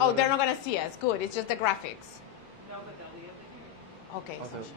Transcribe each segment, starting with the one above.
Oh, they're not going to see us. Good. It's just the graphics. No, but they'll be able to hear. Okay. Okay.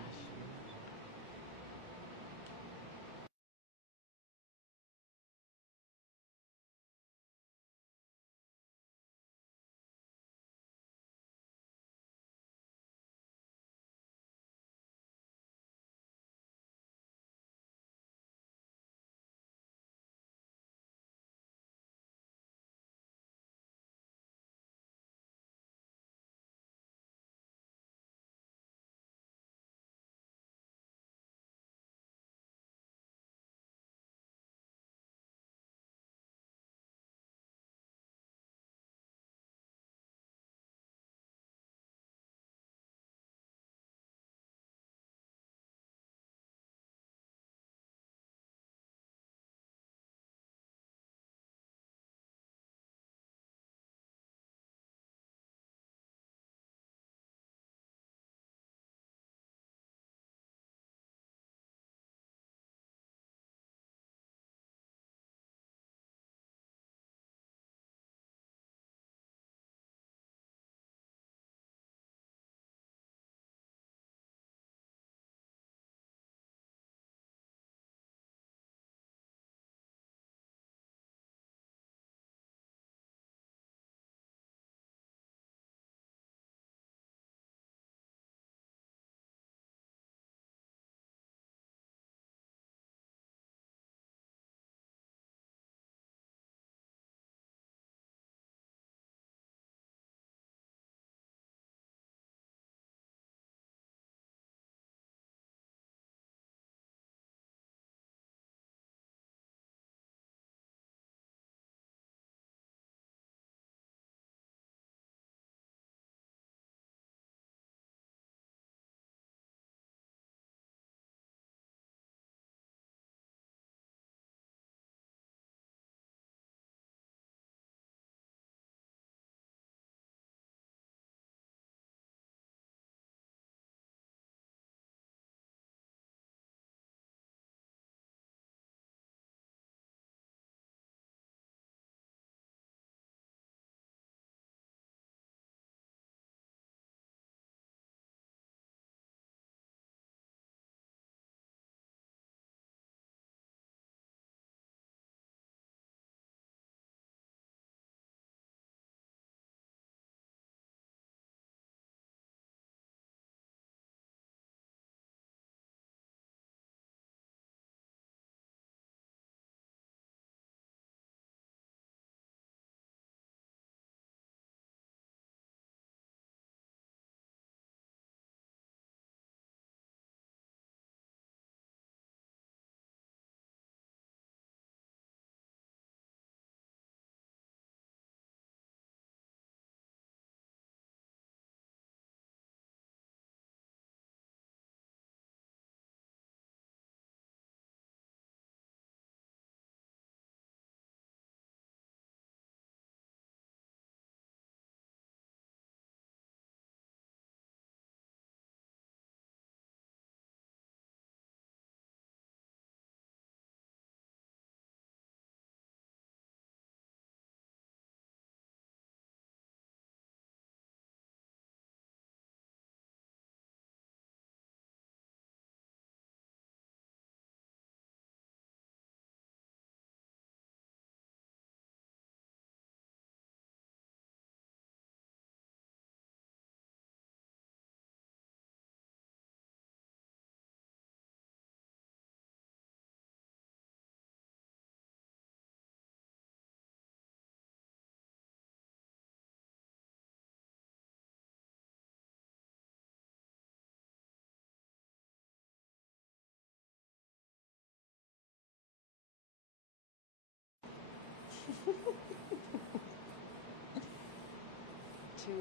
Two,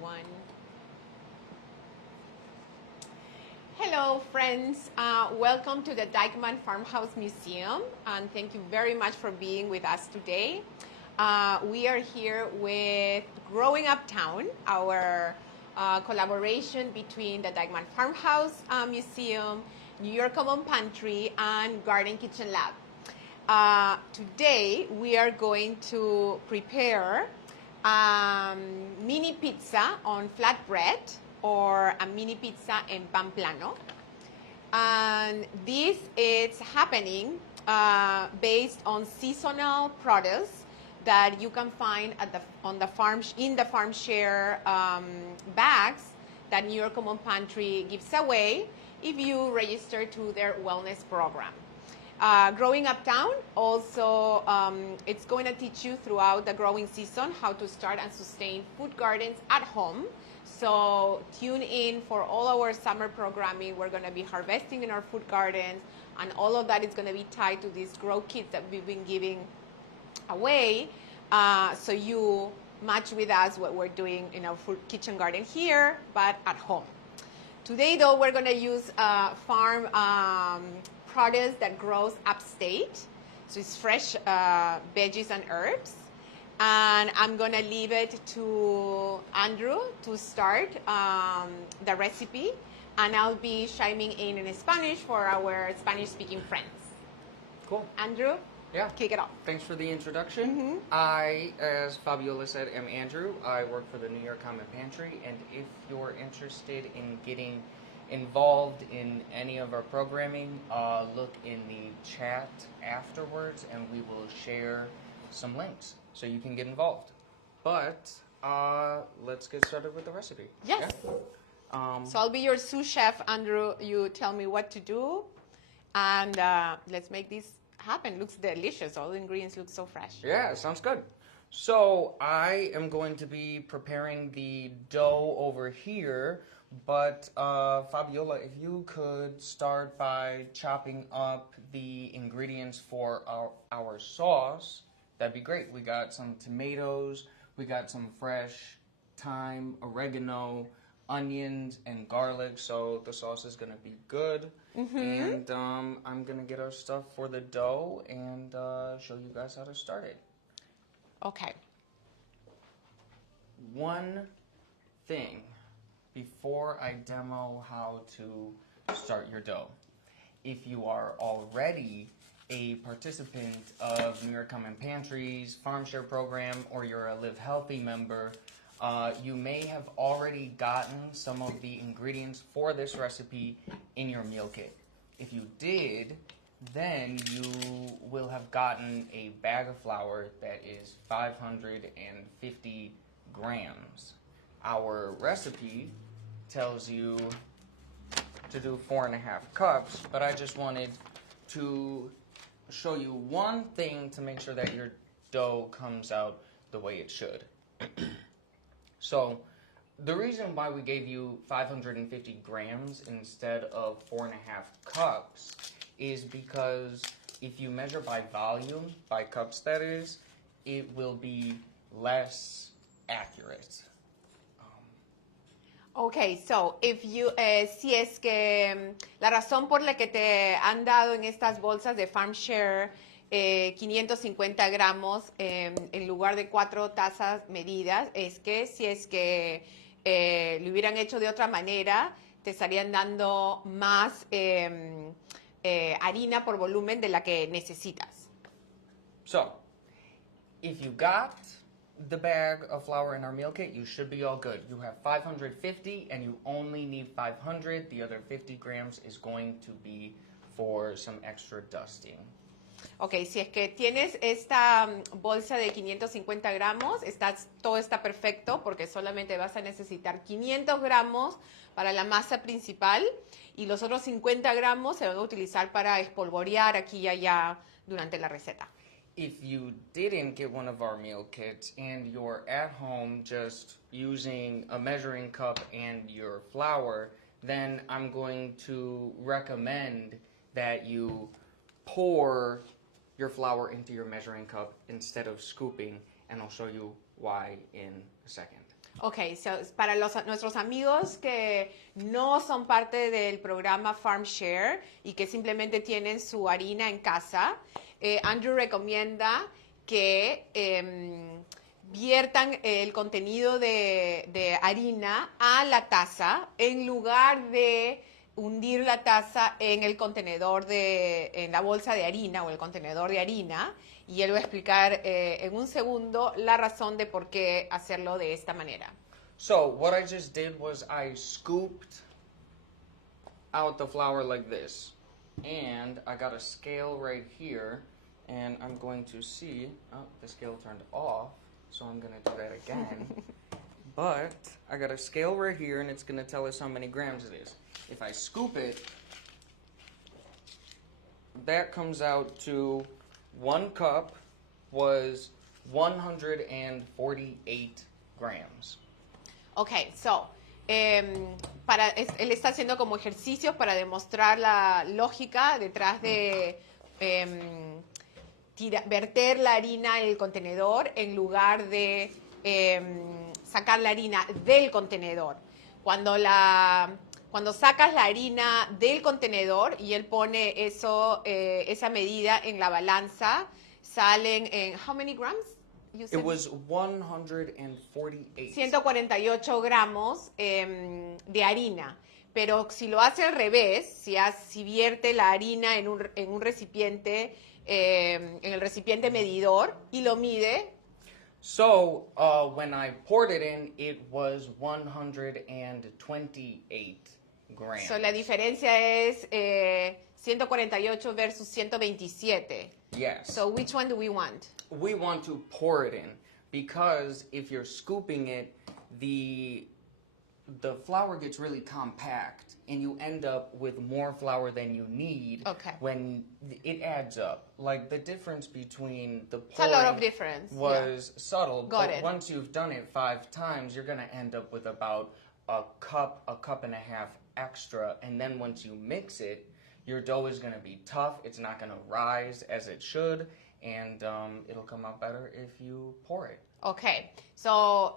one. Hello, friends. Welcome to the Dykeman Farmhouse Museum, and thank you very much for being with us today. We are here with Growing Uptown, our collaboration between the Dykeman Farmhouse Museum, New York Common Pantry, and Garden Kitchen Lab. Today, we are going to prepare mini pizza on flatbread or a mini pizza en pan plano. And this is happening based on seasonal produce that you can find at in the farm share bags that New York Common Pantry gives away if you register to their wellness program. Growing Uptown also, it's going to teach you throughout the growing season how to start and sustain food gardens at home. So tune in for all our summer programming. We're going to be harvesting in our food gardens, and all of that is going to be tied to these grow kits that we've been giving away. So you match with us what we're doing in our food kitchen garden here, but at home. Today, though, we're going to use farm produce that grows upstate. So it's fresh veggies and herbs. And I'm going to leave it to Andrew to start the recipe. And I'll be chiming in Spanish for our Spanish-speaking friends. Cool. Andrew? Yeah. Kick it off. Thanks for the introduction. I, as Fabiola said, am Andrew. I work for the New York Common Pantry. And if you're interested in getting involved in any of our programming, look in the chat afterwards and we will share some links so you can get involved. But let's get started with the recipe. Yes. Yeah? So I'll be your sous chef, Andrew. You tell me what to do, and let's make this happen. Looks delicious. All the ingredients look so fresh. Yeah, sounds good. So I am going to be preparing the dough over here, but Fabiola, if you could start by chopping up the ingredients for our sauce, that'd be great. We got some tomatoes, we got some fresh thyme, oregano, onions, and garlic, so the sauce is going to be good. And I'm going to get our stuff for the dough and show you guys how to start it. Okay. One thing before I demo how to start your dough. If you are already a participant of New York Common Pantry's Farm Share program or you're a Live Healthy member, you may have already gotten some of the ingredients for this recipe in your meal kit. If you did, then you will have gotten a bag of flour that is 550 grams. Our recipe tells you to do 4.5 cups, but I just wanted to show you one thing to make sure that your dough comes out the way it should. So the reason why we gave you 550 grams instead of 4.5 cups is because if you measure by volume, by cups that is, it will be less accurate. Okay, so if you, si es que la razón por la que te han dado en estas bolsas de Farm Share 550 gramos en lugar de 4 tazas medidas, es que si es que lo hubieran hecho de otra manera, te estarían dando más harina por volumen de la que necesitas. So, if you got the bag of flour in our meal kit, you should be all good. You have 550 and you only need 500. The other 50 grams is going to be for some extra dusting. Ok, si es que tienes esta bolsa de 550 gramos, todo está perfecto porque solamente vas a necesitar 500 gramos para la masa principal y los otros 50 gramos se van a utilizar para espolvorear aquí y allá durante la receta. If you didn't get one of our meal kits and you're at home just using a measuring cup and your flour, then I'm going to recommend that you pour your flour into your measuring cup instead of scooping, and I'll show you why in a second. Ok, so para nuestros amigos que no son parte del programa Farm Share y que simplemente tienen su harina en casa, Andrew recomienda que viertan el contenido de harina a la taza en lugar de hundir la taza en el contenedor en la bolsa de harina o el contenedor de harina, y él va a explicar en un segundo la razón de por qué hacerlo de esta manera. So what I just did was I scooped out the flour like this, and I got a scale right here, and I'm going to see, oh, the scale turned off, so I'm going to do that again. But I got a scale right here, and it's going to tell us how many grams it is. If I scoop it, that comes out to 1 cup was 148 grams. Ok, so, él está haciendo como ejercicios para demostrar la lógica detrás de verter la harina en el contenedor en lugar de sacar la harina del contenedor. Cuando sacas la harina del contenedor y él pone esa medida en la balanza, salen en, how many grams? It was 148. 148 gramos de harina. Pero si lo hace al revés, si vierte la harina en un recipiente, en el recipiente medidor y lo mide. So, when I poured it in, it was 128 grams. So, la diferencia es 148 versus 127. Yes. So, which one do we want? We want to pour it in, because if you're scooping it, the flour gets really compact, and you end up with more flour than you need. Okay. When it adds up. Like, the difference between the It's a lot of pouring difference. was subtle, Got but it. once you've done it 5 times, you're going to end up with about a cup and a half extra, and then once you mix it, your dough is going to be tough, it's not going to rise as it should, and it'll come out better if you pour it. Ok, so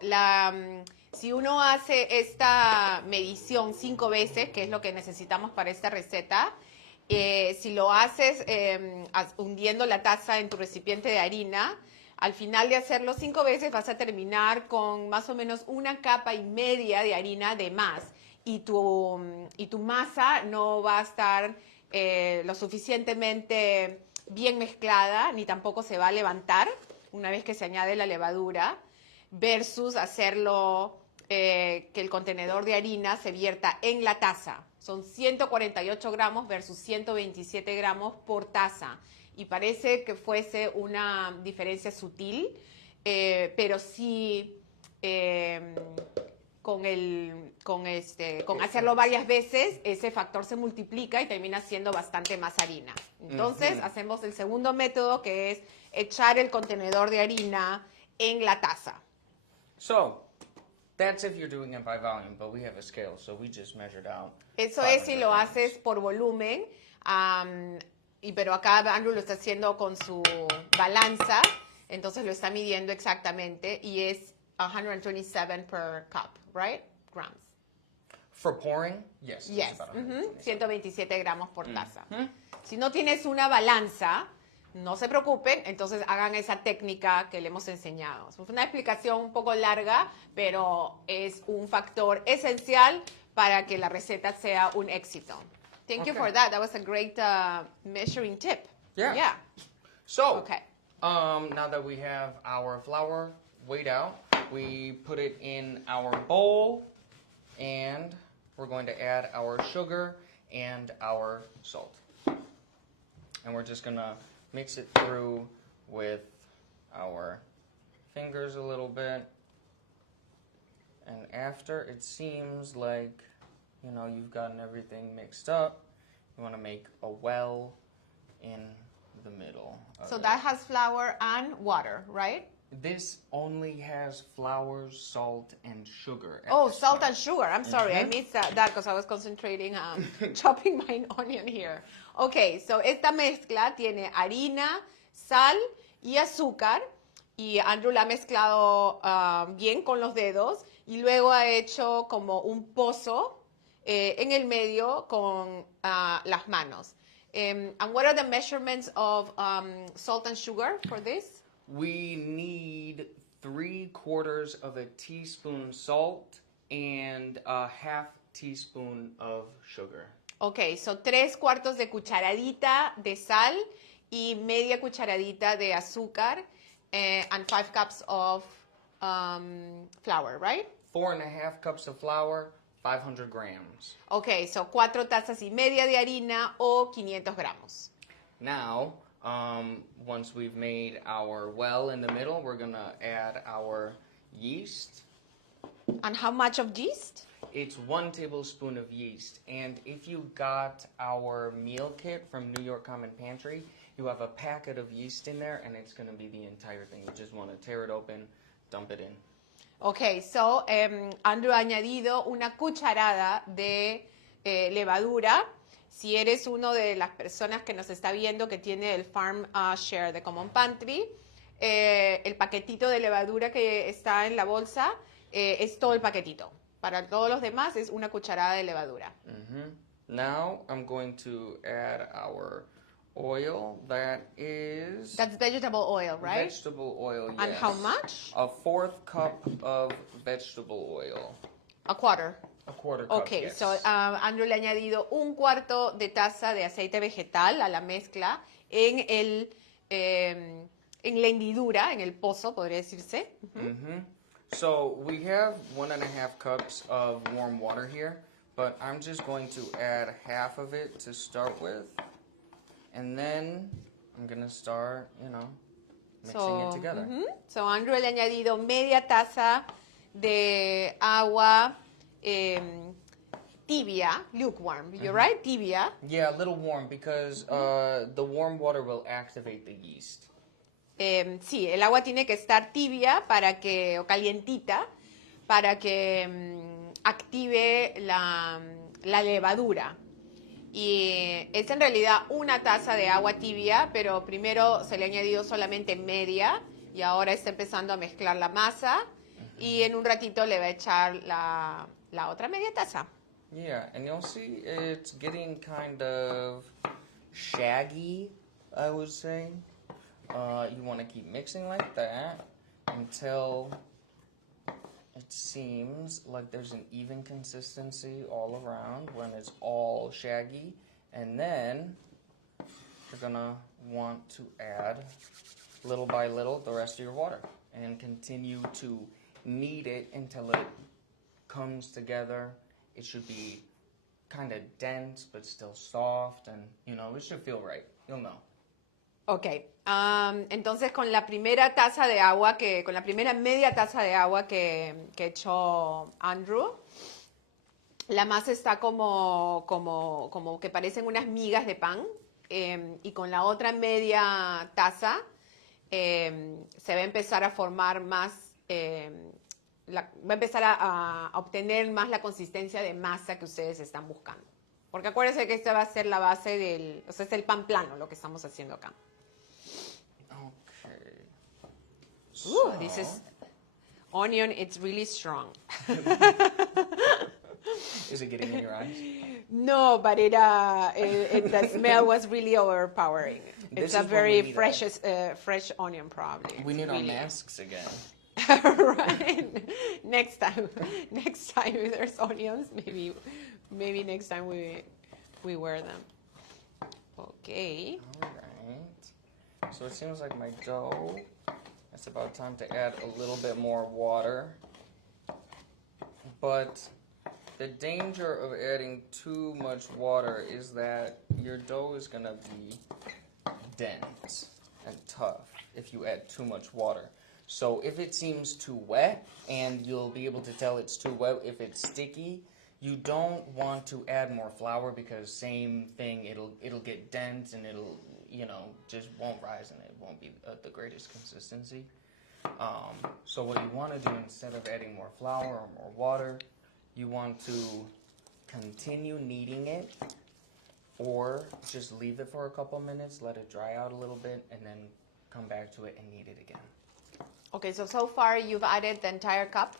si uno hace esta medición 5 veces, que es lo que necesitamos para esta receta, si lo haces hundiendo la taza en tu recipiente de harina, al final de hacerlo 5 veces vas a terminar con más o menos 1,5 capas de harina de más, y tu masa no va a estar lo suficientemente bien mezclada, ni tampoco se va a levantar una vez que se añade la levadura, versus hacerlo que el contenedor de harina se vierta en la taza. Son 148 gramos versus 127 gramos por taza. Y parece que fuese una diferencia sutil, pero sí con hacerlo varias veces, ese factor se multiplica y termina siendo bastante más harina. Entonces, hacemos el segundo método, que es echar el contenedor de harina en la taza. So, that's if you're doing it by volume, but we have a scale, so we just measured out. Eso es si 500 lo grams. haces por volumen, pero acá Andrew lo está haciendo con su balanza, entonces lo está midiendo exactamente, y es 127 per cup, right? Grams. For pouring, yes. it's Yes, about 127. 127 gramos por taza. Si no tienes una balanza, no se preocupen, entonces hagan esa técnica que le hemos enseñado. Es una explicación un poco larga, pero es un factor esencial para que la receta sea un éxito. Thank you Okay. for that. That was a great measuring tip. Yeah. So, Okay. now that we have our flour weighed out, we put it in our bowl, and we're going to add our sugar and our salt. And we're just going to mix it through with our fingers a little bit. And after it seems like, you've gotten everything mixed up, you want to make a well in the middle of So it. that has flour and water, right? This only has flour, salt, and sugar. at Oh, this salt point. and sugar. I'm sorry, I missed that because I was concentrating chopping my onion here. Okay, so esta mezcla tiene harina, sal y azúcar, y Andrew la ha mezclado bien con los dedos, y luego ha hecho como un pozo en el medio con las manos. And what are the measurements of salt and sugar for this? We need 3/4 of a teaspoon salt and a half teaspoon of sugar. Ok, so 3/4 de cucharadita de sal y media cucharadita de azúcar and 5 cups of flour, right? 4.5 cups of flour, 500 grams. Okay, so 4 tazas y media de harina o 500 gramos. Now, once we've made our well in the middle, we're gonna add our yeast. And how much of yeast? It's 1 tablespoon of yeast. And if you got our meal kit from New York Common Pantry, you have a packet of yeast in there, and it's gonna be the entire thing. You just wanna tear it open, dump it in. Okay, so Andrew ha añadido una cucharada de levadura. Si eres uno de las personas que nos está viendo que tiene el Farm Share de Common Pantry, el paquetito de levadura que está en la bolsa es todo el paquetito. Para todos los demás es una cucharada de levadura. Now I'm going to add our oil. That's vegetable oil, right? Vegetable oil, yes. And how much? A 4th cup of vegetable oil. A quarter. A 1/4 cup, Okay, yes. so Andrew le ha añadido 1/4 de taza de aceite vegetal a la mezcla en la hendidura, en el pozo, podría decirse. So we have 1.5 cups of warm water here, but I'm just going to add half of it to start with. And then I'm going to start, mixing it together. So Andrew le ha añadido media taza de agua tibia, lukewarm, you're right, tibia. Yeah, a little warm because the warm water will activate the yeast. Sí, el agua tiene que estar tibia o calientita para que active la levadura. Y es en realidad una taza de agua tibia, pero primero se le ha añadido solamente media y ahora está empezando a mezclar la masa y en un ratito le va a echar la otra media taza. Yeah, and you'll see it's getting kind of shaggy, I would say. You want to keep mixing like that until it seems like there's an even consistency all around when it's all shaggy. And then you're going to want to add little by little the rest of your water and continue to knead it until it comes together. It should be kind of dense but still soft, and it should feel right. You'll know. Ok, entonces con la primera media taza de agua que echó Andrew, la masa está como que parecen unas migas de pan, y con la otra media taza se va a empezar a formar más, va a empezar a obtener más la consistencia de masa que ustedes están buscando. Porque acuérdense que esta va a ser la base es el pan plano lo que estamos haciendo acá. So, This is onion, it's really strong. is it getting in your eyes? No, but the smell was really overpowering. It's This a is what very we need, fresh onion, probably. We need our Really. masks again. Right. Next time if there's onions, maybe next time we wear them. Okay. All right. So it seems like my dough. It's about time to add a little bit more water. But the danger of adding too much water is that your dough is going to be dense and tough if you add too much water. So if it seems too wet, and you'll be able to tell it's too wet if it's sticky, you don't want to add more flour because same thing, it'll get dense and it'll, just won't rise and it won't be the greatest consistency. So what you want to do instead of adding more flour or more water, you want to continue kneading it or just leave it for a couple minutes, let it dry out a little bit, and then come back to it and knead it again. Okay, so far you've added the entire cup?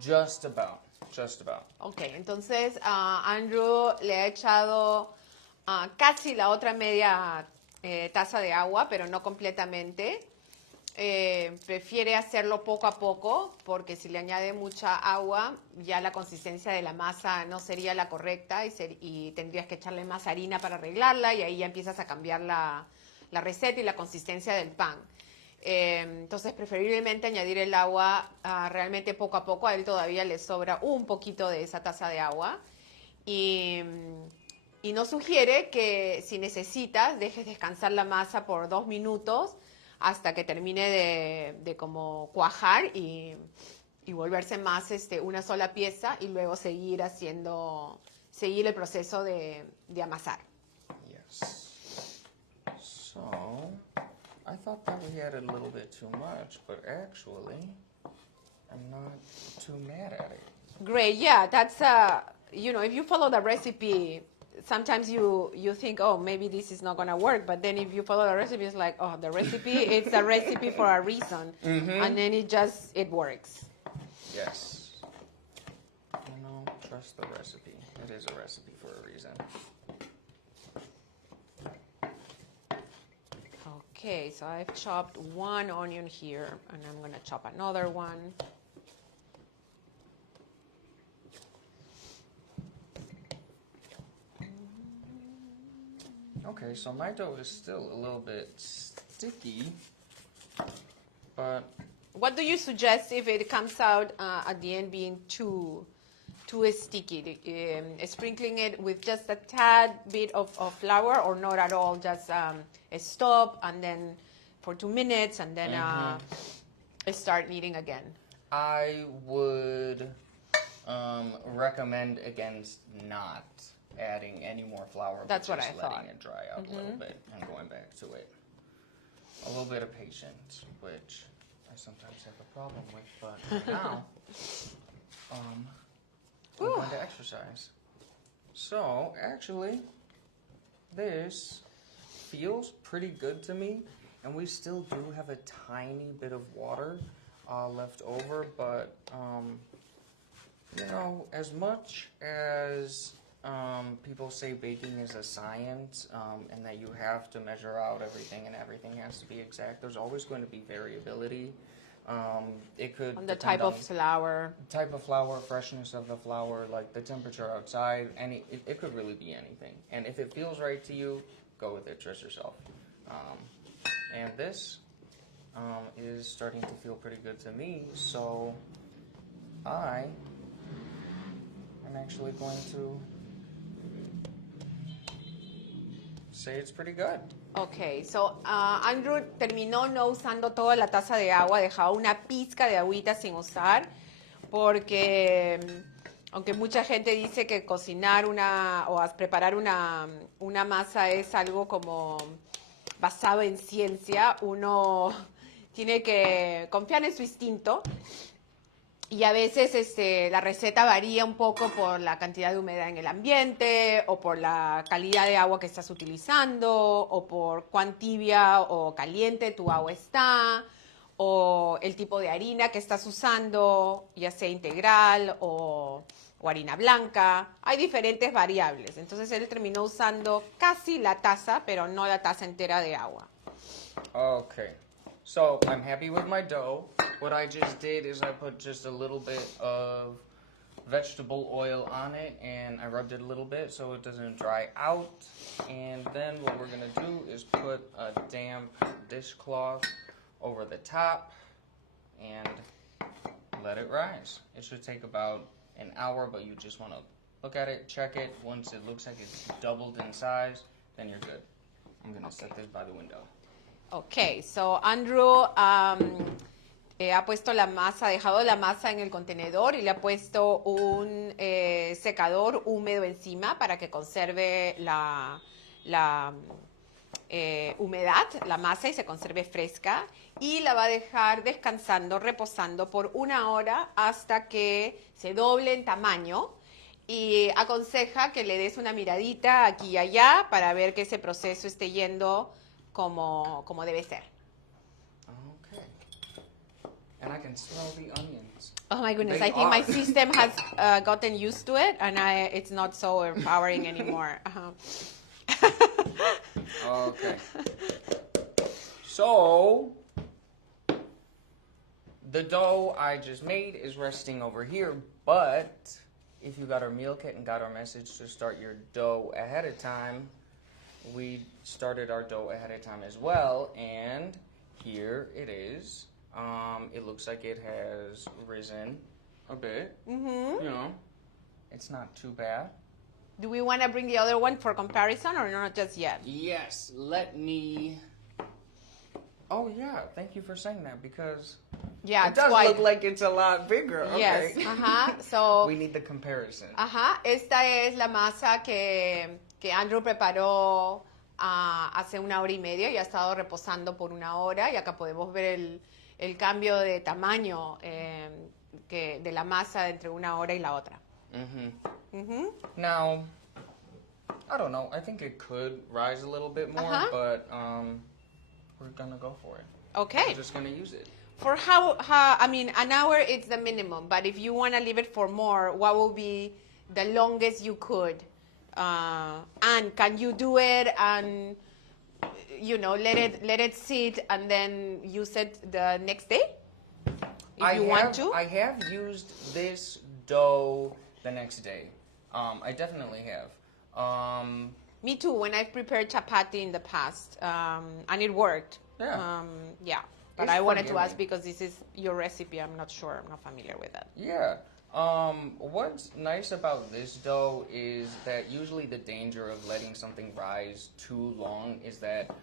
Just about. Ok, entonces Andrew le ha echado casi la otra media taza de agua, pero no completamente. Prefiere hacerlo poco a poco, porque si le añade mucha agua, ya la consistencia de la masa no sería la correcta y tendrías que echarle más harina para arreglarla, y ahí ya empiezas a cambiar la la receta y la consistencia del pan. Entonces, preferiblemente añadir el agua realmente poco a poco. A él todavía le sobra un poquito de esa taza de agua. Y nos sugiere que si necesitas, dejes descansar la masa por 2 minutos hasta que termine de como cuajar y volverse más una sola pieza y luego seguir el proceso de amasar. Yes. So, I thought that we added a little bit too much, but actually, I'm not too mad at it. Great, yeah, that's if you follow the recipe, sometimes you think, oh, maybe this is not gonna work, but then if you follow the recipe, it's like, oh, the recipe, it's a recipe for a reason, and then it works. Yes. Trust the recipe. It is a recipe for a reason. Okay, so I've chopped one onion here, and I'm gonna chop another one. Okay, so my dough is still a little bit sticky, but... What do you suggest if it comes out at the end being too sticky? Sprinkling it with just a tad bit of flour, or not at all, just stop and then for 2 minutes and then start kneading again? I would recommend against not adding any more flour. That's what I thought. Letting it dry out a little bit and going back to it. A little bit of patience, which I sometimes have a problem with, but right now, I'm going to exercise. So, actually, this feels pretty good to me, and we still do have a tiny bit of water left over, but, as much as people say baking is a science, and that you have to measure out everything and everything has to be exact, there's always going to be variability. It could on the type of flour, freshness of the flour, like the temperature outside, it could really be anything. And if it feels right to you, go with it, trust yourself. And this is starting to feel pretty good to me, so I am actually going to say it's pretty good. Ok, so Andrew terminó no usando toda la taza de agua, dejaba una pizca de agüita sin usar, porque aunque mucha gente dice que cocinar preparar una masa es algo como basado en ciencia, uno tiene que confiar en su instinto. Y a veces la receta varía un poco por la cantidad de humedad en el ambiente, o por la calidad de agua que estás utilizando, o por cuán tibia o caliente tu agua está, o el tipo de harina que estás usando, ya sea integral o harina blanca. Hay diferentes variables. Entonces él terminó usando casi la taza, pero no la taza entera de agua. Okay. So, I'm happy with my dough. What I just did is I put just a little bit of vegetable oil on it, and I rubbed it a little bit so it doesn't dry out. And then what we're going to do is put a damp dishcloth over the top and let it rise. It should take about an hour, but you just want to look at it, check it. Once it looks like it's doubled in size, then you're good. I'm going to set this by the window. Ok, so Andrew ha puesto la masa, ha dejado la masa en el contenedor y le ha puesto un secador húmedo encima para que conserve la humedad, la masa, y se conserve fresca, y la va a dejar descansando, reposando por 1 hora hasta que se doble en tamaño, y aconseja que le des una miradita aquí y allá para ver que ese proceso esté yendo como debe ser. Okay. And I can smell the onions. Oh my goodness, They I think my are. system has gotten used to it, and it's not so empowering anymore. Okay. So, the dough I just made is resting over here, but if you got our meal kit and got our message to start your dough ahead of time, we started our dough ahead of time as well, and here it is. It looks like it has risen a bit. Mm-hmm. You know, it's not too bad. Do we want to bring the other one for comparison or not just yet? Yes, let me. Oh yeah, thank you for saying that because Yeah, it does look like it's a lot bigger. Yes, Okay. So, We need the comparison. Esta es la masa que Andrew preparó hace 1 hora y media y ha estado reposando por 1 hora. Y acá podemos ver el cambio de tamaño de la masa entre 1 hora y la otra. Now, I don't know. I think it could rise a little bit more, but we're gonna go for it. Okay. We're just gonna use it. For I mean, an hour it's the minimum, but if you want to leave it for more, what will be the longest you could? And can you do it and, let it sit and then use it the next day? If you want to? I have used this dough the next day. I definitely have. Me too, when I've prepared chapati in the past, and it worked. Yeah. Yeah. But It's I wanted to forgiving. ask because this is your recipe. I'm not sure. I'm not familiar with that. Yeah. What's nice about this dough is that usually the danger of letting something rise too long is that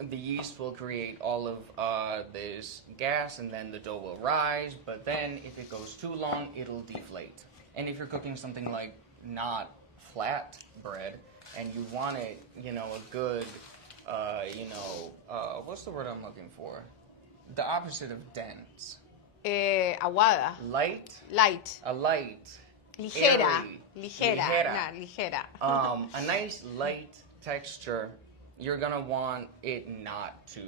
the yeast will create all of this gas and then the dough will rise, but then if it goes too long, it'll deflate. And if you're cooking something like not flat bread and you want it, a good, what's the word I'm looking for? The opposite of dense. Aguada. Light. A light. Ligera. Airy. Ligera. A nice light texture. You're gonna want it not to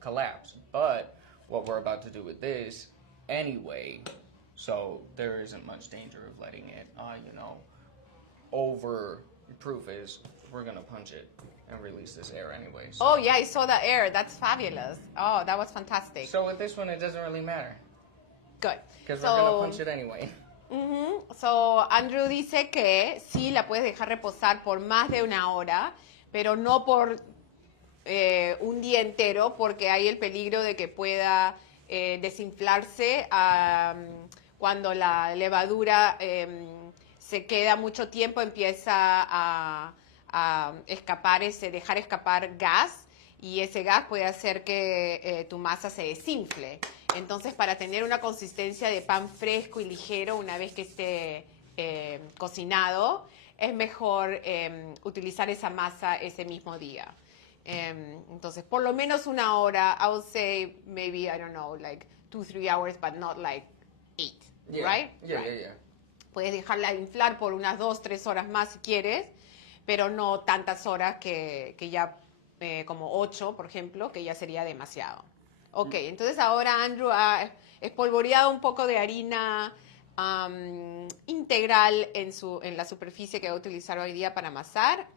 collapse. But what we're about to do with this anyway, so there isn't much danger of letting it, overproof is we're gonna punch it and release this air anyway. So. Oh, yeah, I saw the air. That's fabulous. Oh, that was fantastic. So with this one, it doesn't really matter. Good. Because we're gonna punch it anyway. So, Andrew dice que sí la puedes dejar reposar por más de 1 hora, pero no por un día entero, porque hay el peligro de que pueda desinflarse cuando la levadura se queda mucho tiempo, empieza a dejar escapar gas, y ese gas puede hacer que tu masa se desinfle. Entonces, para tener una consistencia de pan fresco y ligero una vez que esté cocinado, es mejor utilizar esa masa ese mismo día. Entonces, por lo menos 1 hora. I would say maybe, I don't know, like 2-3 hours, but not like 8, right? Yeah, Right. yeah. Puedes dejarla inflar por unas 2-3 horas más si quieres, pero no tantas horas que ya, como 8, por ejemplo, que ya sería demasiado. Ok, entonces ahora Andrew ha espolvoreado un poco de harina integral en la superficie que va a utilizar hoy día para amasar.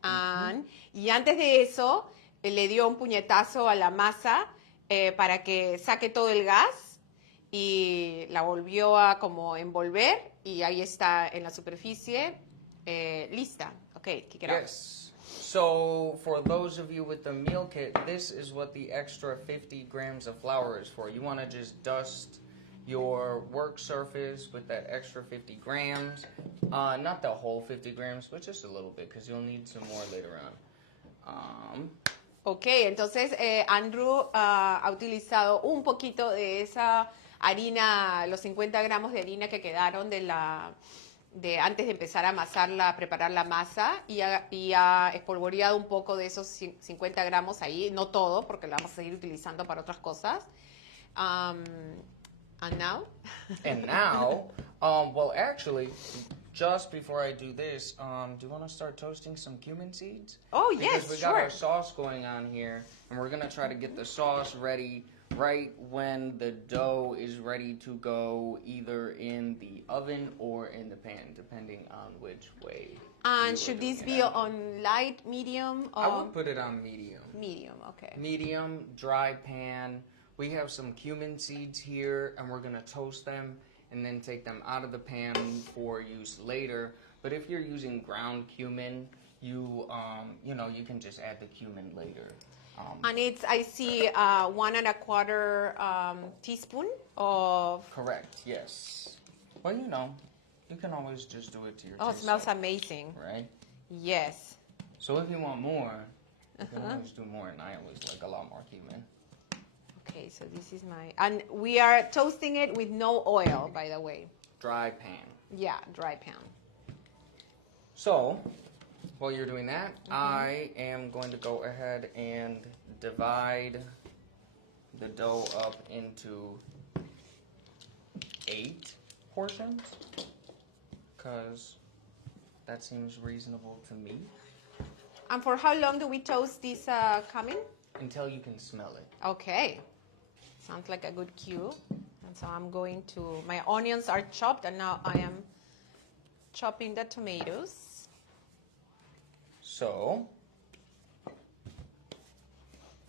Y antes de eso, le dio un puñetazo a la masa para que saque todo el gas y la volvió a como envolver, y ahí está en la superficie lista. Ok, kick it out. Yes. So, for those of you with the meal kit, this is what the extra 50 grams of flour is for. You want to just dust your work surface with that extra 50 grams. Not the whole 50 grams, but just a little bit, because you'll need some more later on. Ok, entonces Andrew ha utilizado un poquito de esa harina, los 50 gramos de harina que quedaron de antes de empezar a amasarla, a preparar la masa, y ha espolvoreado un poco de esos 50 gramos ahí, no todo, porque la vamos a seguir utilizando para otras cosas. And now? And now, well, actually, just before I do this, do you want to start toasting some cumin seeds? Oh, yes, Because we got sure. our sauce going on here, and we're going to try to get the sauce ready right when the dough is ready to go, either in the oven or in the pan, depending on which way. And should this be on light, medium, or? I would put it on medium. Medium, okay. Medium, dry pan. We have some cumin seeds here, and we're going to toast them and then take them out of the pan for use later. But if you're using ground cumin, you you can just add the cumin later. And it's, I see 1 1/4 teaspoon of... Correct, yes. Well, you can always just do it to your Oh, it taste smells like, amazing. right? Yes. So if you want more, you can always do more, and I always like a lot more cumin. Okay, so this is my... And we are toasting it with no oil, by the way. Dry pan. Yeah, dry pan. So, while you're doing that, I am going to go ahead and divide the dough up into 8 portions, because that seems reasonable to me. And for how long do we toast this cumin? Until you can smell it. Okay. Sounds like a good cue. And so I'm going to... My onions are chopped, and now I am chopping the tomatoes. So,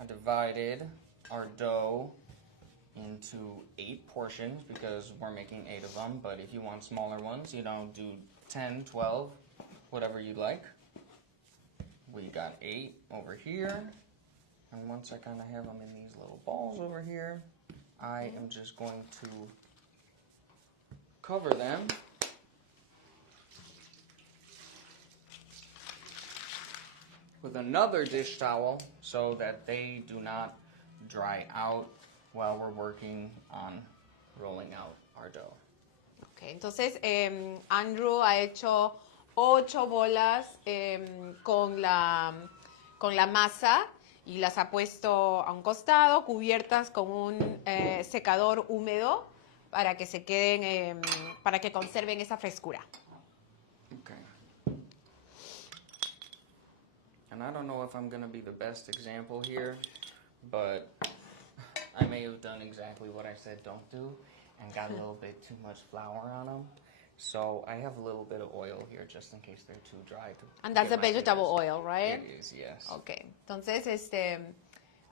I divided our dough into 8 portions because we're making 8 of them. But if you want smaller ones, do 10, 12, whatever you'd like. We got 8 over here. And once I kind of have them in these little balls over here, I am just going to cover them with another dish towel so that they do not dry out while we're working on rolling out our dough. Okay, entonces Andrew ha hecho 8 bolas con la masa y las ha puesto a un costado, cubiertas con un secador húmedo para que se queden, para que conserven esa frescura. Okay. And I don't know if I'm going to be the best example here, but I may have done exactly what I said don't do and got a little bit too much flour on them. So I have a little bit of oil here just in case they're too dry. And that's the vegetable oil, right? It is, yes. Okay. Entonces,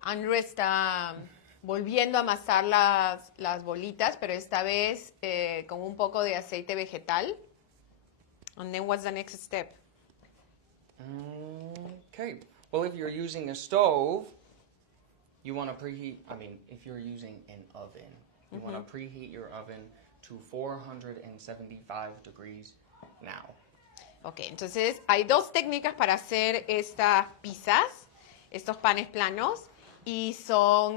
Andrew está volviendo a amasar las bolitas, pero esta vez con un poco de aceite vegetal. And then what's the next step? Okay. Well, if you're using a stove, you want to preheat, if you're using an oven, you want to preheat your oven to 475 degrees now. Ok, entonces hay 2 técnicas para hacer estas pizzas, estos panes planos, y son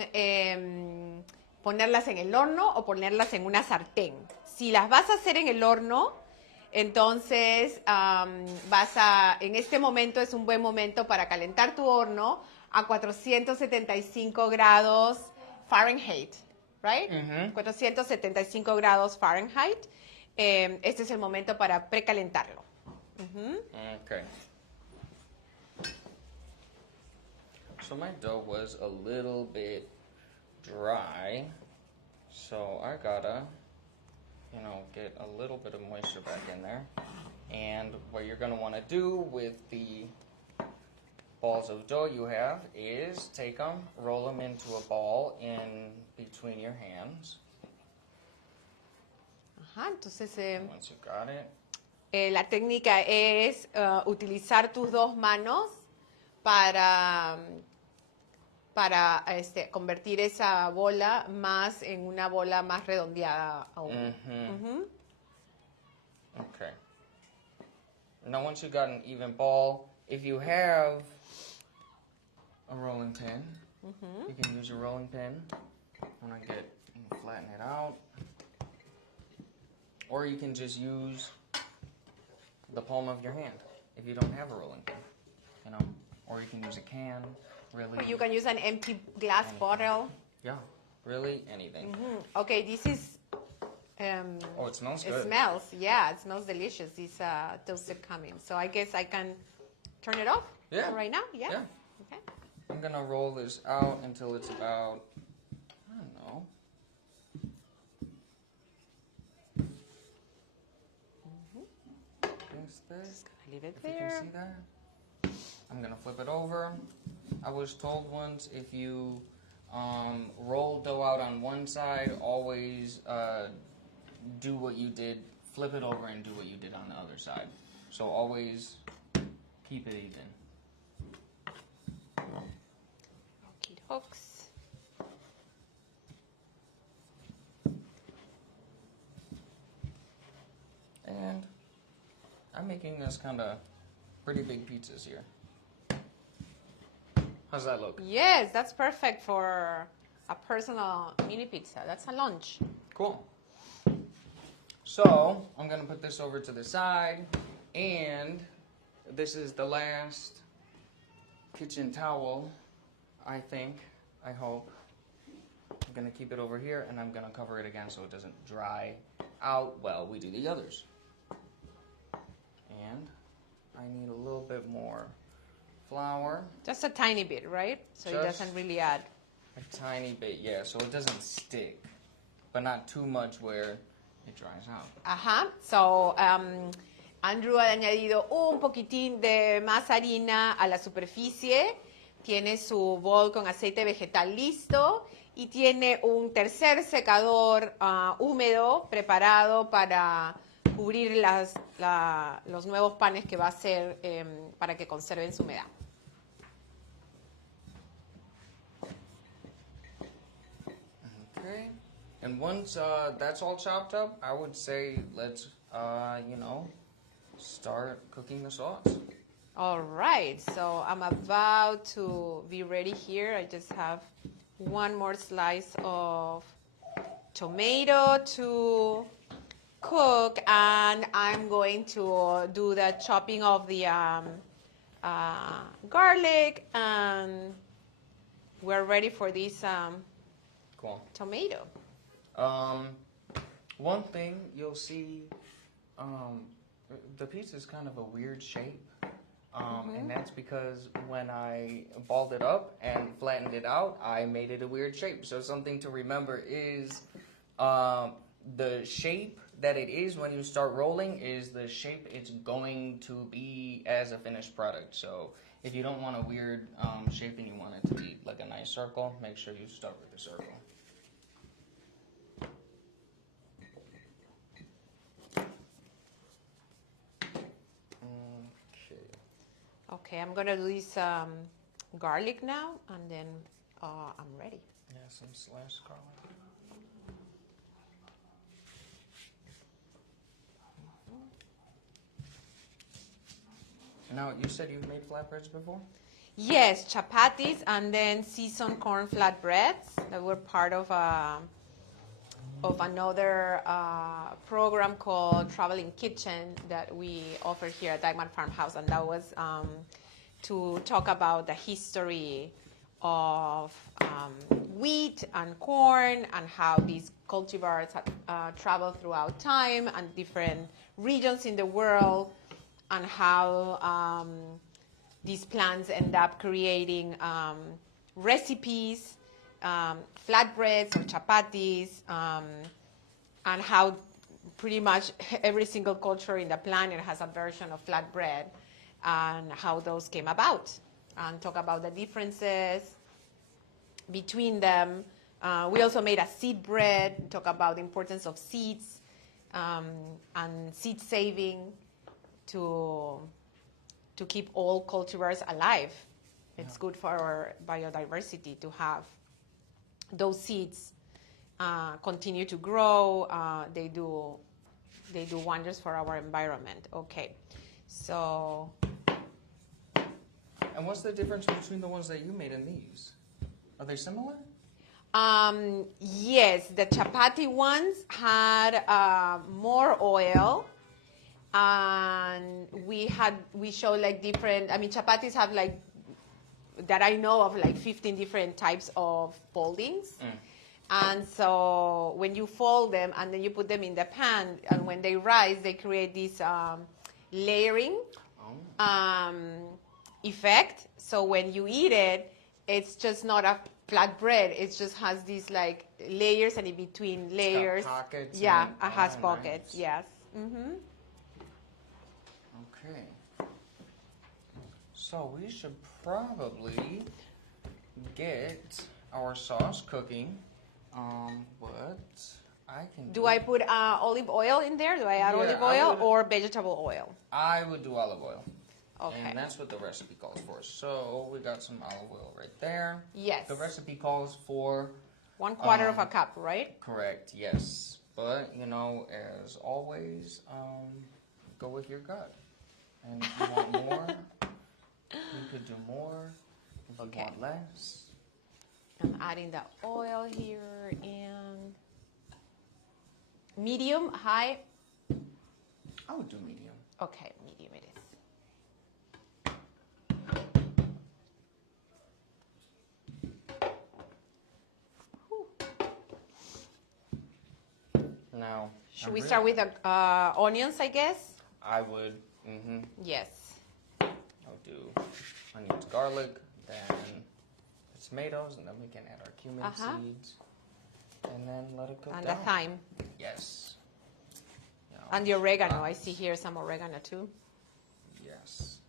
ponerlas en el horno o ponerlas en una sartén. Si las vas a hacer en el horno, entonces en este momento es un buen momento para calentar tu horno a 475 grados Fahrenheit. Right? 475 grados Fahrenheit. Este es el momento para precalentarlo. Okay. So my dough was a little bit dry, so I gotta, get a little bit of moisture back in there. And what you're gonna want to do with the balls of dough you have is take them, roll them into a ball in between your hands. Ajá, entonces Once you got it. La técnica es utilizar tus 2 manos para convertir esa bola más en una bola más redondeada aún. Okay. Now once you got an even ball, if you have a rolling pin, you can use your rolling pin. When I flatten it out. Or you can just use the palm of your hand if you don't have a rolling pin, Or you can use a can, really. Or you can use an empty glass bottle. Yeah, really anything. Okay, this is... Oh, it smells good. It smells delicious, this toasted cumin. So I guess I can turn it off right now? Yeah. Okay. I'm going to roll this out until it's about, I don't know. Just gonna leave it if you there. can see that. I'm going to flip it over. I was told once if you roll dough out on one side, always do what you did, flip it over and do what you did on the other side. So always keep it even. Okie dokes. And I'm making this kind of pretty big pizzas here. How's that look? Yes, that's perfect for a personal mini pizza. That's a lunch. Cool. So I'm gonna put this over to the side, and this is the last kitchen towel, I think, I hope. I'm gonna keep it over here, and I'm gonna cover it again so it doesn't dry out while we do the others. And I need a little bit more flour. Just a tiny bit, right? So it Just doesn't really add. a tiny bit, yeah, so it doesn't stick, but not too much where it dries out. Ajá. So, Andrew ha añadido un poquitín de más harina a la superficie. Tiene su bol con aceite vegetal listo y tiene un tercer secador húmedo preparado para cubrir los nuevos panes que va a hacer para que conserven su humedad. Okay, and once that's all chopped up, I would say let's, start cooking the sauce. All right, so I'm about to be ready here. I just have one more slice of tomato to cook, and I'm going to do the chopping of the garlic, and we're ready for this Cool. tomato. One thing you'll see, the pizza is kind of a weird shape. And that's because when I balled it up and flattened it out, I made it a weird shape. So something to remember is the shape that it is when you start rolling is the shape it's going to be as a finished product. So if you don't want a weird shape and you want it to be like a nice circle, make sure you start with the circle. Okay, I'm gonna do this garlic now, and then I'm ready. Yeah, some sliced garlic. Now, you said you've made flatbreads before? Yes, chapatis and then seasoned corn flatbreads that were part of another program called Traveling Kitchen that we offer here at Dykeman Farmhouse, and that was to talk about the history of wheat and corn and how these cultivars have traveled throughout time and different regions in the world, and how these plants end up creating recipes, flatbreads or chapatis, and how pretty much every single culture in the planet has a version of flatbread, and how those came about, and talk about the differences between them. We also made a seed bread, talk about the importance of seeds and seed saving to keep all cultivars alive. It's good for our biodiversity to have those seeds continue to grow. They do wonders for our environment. Okay, so. And what's the difference between the ones that you made and these? Are they similar? Yes, the chapati ones had more oil, and we showed like different. I mean, chapatis have like, that I know of, like 15 different types of foldings. And so when you fold them and then you put them in the pan, and when they rise, they create this layering effect. So when you eat it, it's just not a flat bread. It just has these like layers, and in between layers, it's got pockets. yeah, and, it has nice. pockets. Yes. Mm-hmm. Okay. So we should probably get our sauce cooking. What I can Do I put olive oil in there? Do I add Yeah, olive I oil would- or vegetable oil? I would do olive oil. Okay. And that's what the recipe calls for. So we got some olive oil right there. Yes. The recipe calls for 1/4 of a cup, right? correct, yes. But you know, as always, go with your gut. And if you want more, you could do more. If you want less. I'm adding the oil here and medium, high. I would do medium. Okay, medium it is. Now, Should we start with the onions, I guess? I would, Yes. I'll do onions, garlic, then tomatoes, and then we can add our cumin seeds, and then let it cook And down. the thyme. Yes. Now, And the oregano. I see here some oregano too. yes.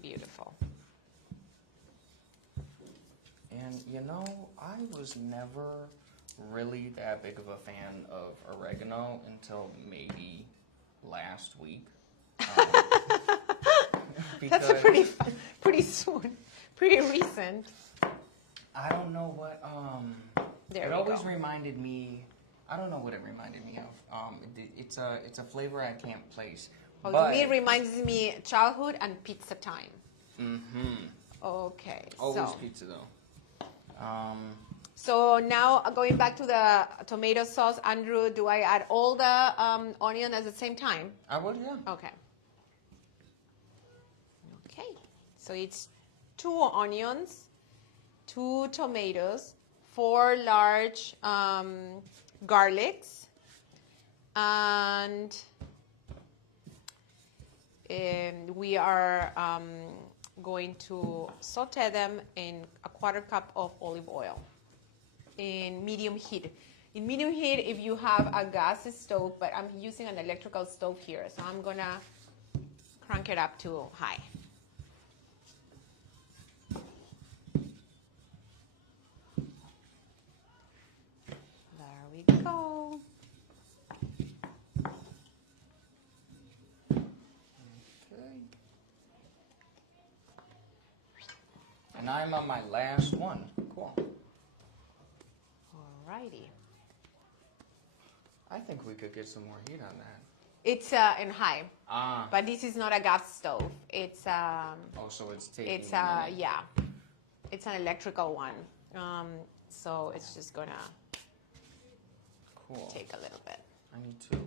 Beautiful. And you know, I was never really that big of a fan of oregano until maybe last week. That's a pretty soon, pretty recent. I don't know what. There it we always go. reminded me. I don't know what it reminded me of. It's a flavor I can't place. Well, but to me, it reminds me childhood and pizza time. Okay. always so. pizza though. So now going back to the tomato sauce, Andrew, do I add all the onion at the same time? I would, yeah. Okay. Okay. So it's 2 onions, 2 tomatoes, 4 large garlics, and we are going to saute them in a 1/4 cup of olive oil in medium heat. In medium heat, if you have a gas stove, but I'm using an electrical stove here, so I'm gonna crank it up to high. There we go. Okay. And I'm on my last one. Cool. Alrighty. I think we could get some more heat on that. It's in high, but this is not a gas stove. It's Oh, so it's taking. it's a minute. yeah, it's an electrical one. So it's just gonna Cool. take a little bit. I need to,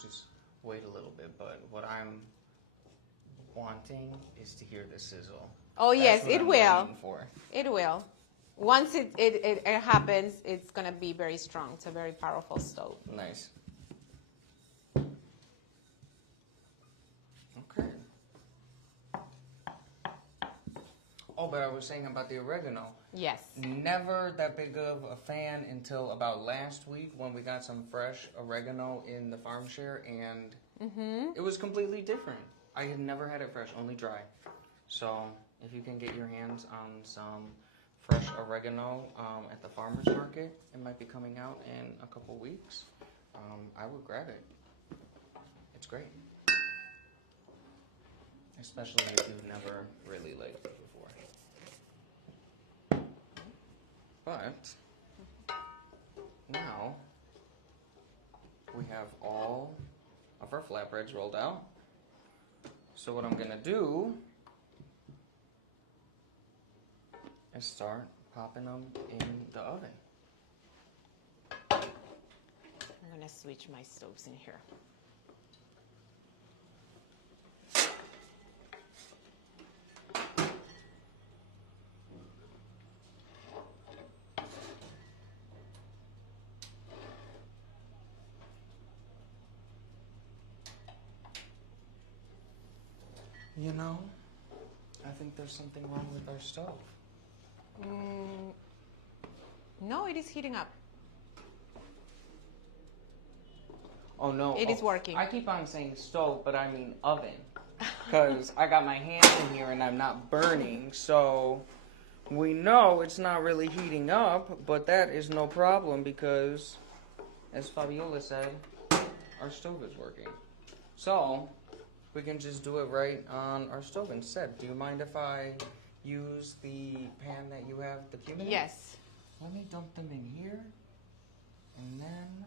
just wait a little bit. But what I'm wanting is to hear the sizzle. Oh That's yes, what it I'm will. waiting for. It will. Once it happens, it's gonna be very strong. It's a very powerful stove. Nice. Okay. Oh, but I was saying about the oregano. Yes. Never that big of a fan until about last week when we got some fresh oregano in the farm share, and it was completely different. I had never had it fresh, only dry. So if you can get your hands on some fresh oregano at the farmer's market, it might be coming out in a couple weeks. I would grab it. It's great. Especially if you've never really liked it before. But now we have all of our flatbreads rolled out. So what I'm gonna do is start popping them in the oven. I'm gonna switch my stoves in here. You know, I think there's something wrong with our stove. No, it is heating up. Oh no. It is working. I keep on saying stove, but I mean oven. Because I got my hands in here and I'm not burning, so we know it's not really heating up, but that is no problem because, as Fabiola said, our stove is working. So, we can just do it right on our stove instead. Do you mind if I use the pan that you have the cumin in? Yes. Let me dump them in here. And then,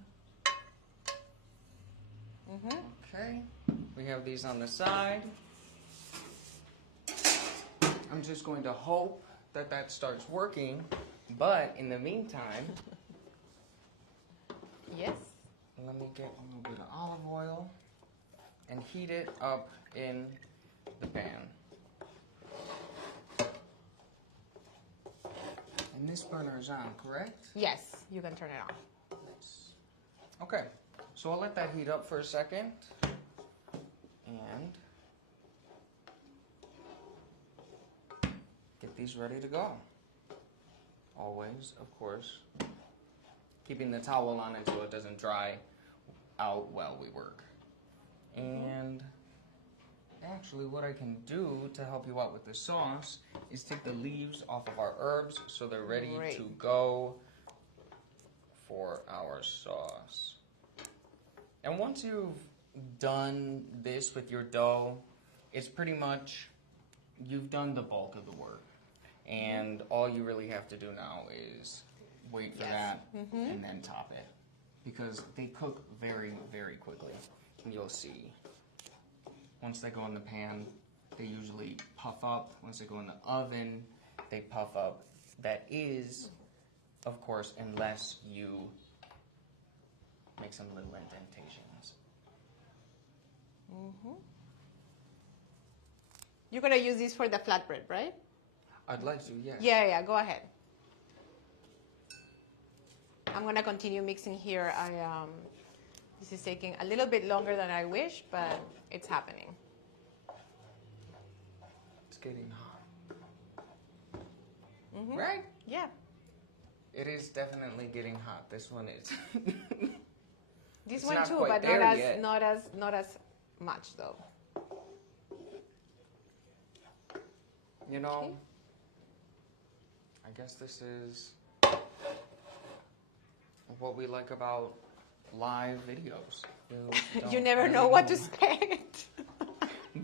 okay, we have these on the side. I'm just going to hope that that starts working, but in the meantime, Yes. let me get a little bit of olive oil and heat it up in the pan. And this burner is on, correct? Yes, you can turn it on. Nice. Okay, so I'll let that heat up for a second. And get these ready to go. Always, of course, keeping the towel on it so it doesn't dry out while we work. And actually what I can do to help you out with the sauce is take the leaves off of our herbs so they're ready Great. to go for our sauce. And once you've done this with your dough, it's pretty much, you've done the bulk of the work. And all you really have to do now is wait for that and then top it. Because they cook very, very quickly. And you'll see. Once they go in the pan, they usually puff up. Once they go in the oven, they puff up. That is, of course, unless you make some little indentations. You're gonna use this for the flatbread, right? I'd like to, yes. Yeah, go ahead. I'm gonna continue mixing here. This is taking a little bit longer than I wish, but it's happening. It's getting hot. Right? Yeah. It is definitely getting hot. This one is. This It's one not too, quite but there not yet. not as much though. You know, I guess this is what we like about live videos. You never really know what to expect.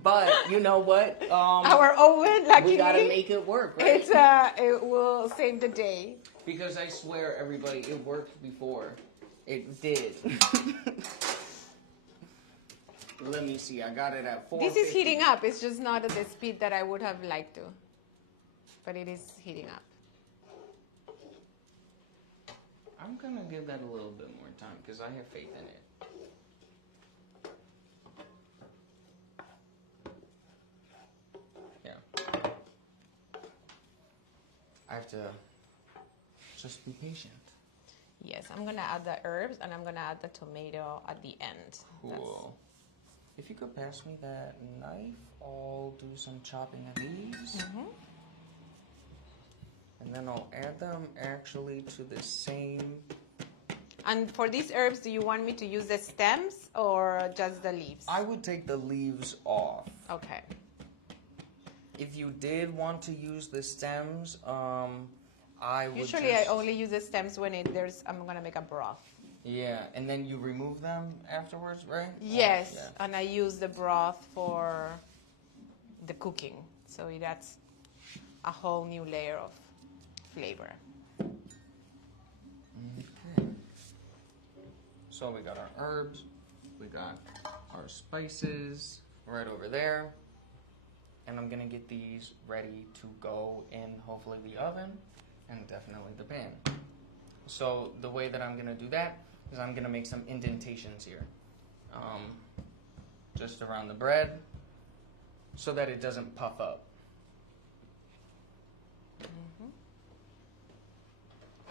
But you know what? Our oven, luckily, we gotta make it work, right? it will save the day. Because I swear, everybody, it worked before. It did. Let me see. I got it at 4. This is heating up. It's just not at the speed that I would have liked to, but it is heating up. I'm gonna give that a little bit more time because I have faith in it. Yeah. I have to just be patient. Yes, I'm gonna add the herbs and I'm gonna add the tomato at the end. Cool. If you could pass me that knife, I'll do some chopping of these. And then I'll add them actually to the same. And for these herbs, do you want me to use the stems or just the leaves? I would take the leaves off. Okay. If you did want to use the stems, I would Usually I only use the stems when I'm gonna make a broth. Yeah, and then you remove them afterwards, right? Yes, Yeah. and I use the broth for the cooking. So that's a whole new layer of flavor. Okay. So we got our herbs, we got our spices right over there. And I'm gonna get these ready to go in hopefully the oven and definitely the pan. So the way that I'm gonna do that is I'm gonna make some indentations here. Just around the bread so that it doesn't puff up.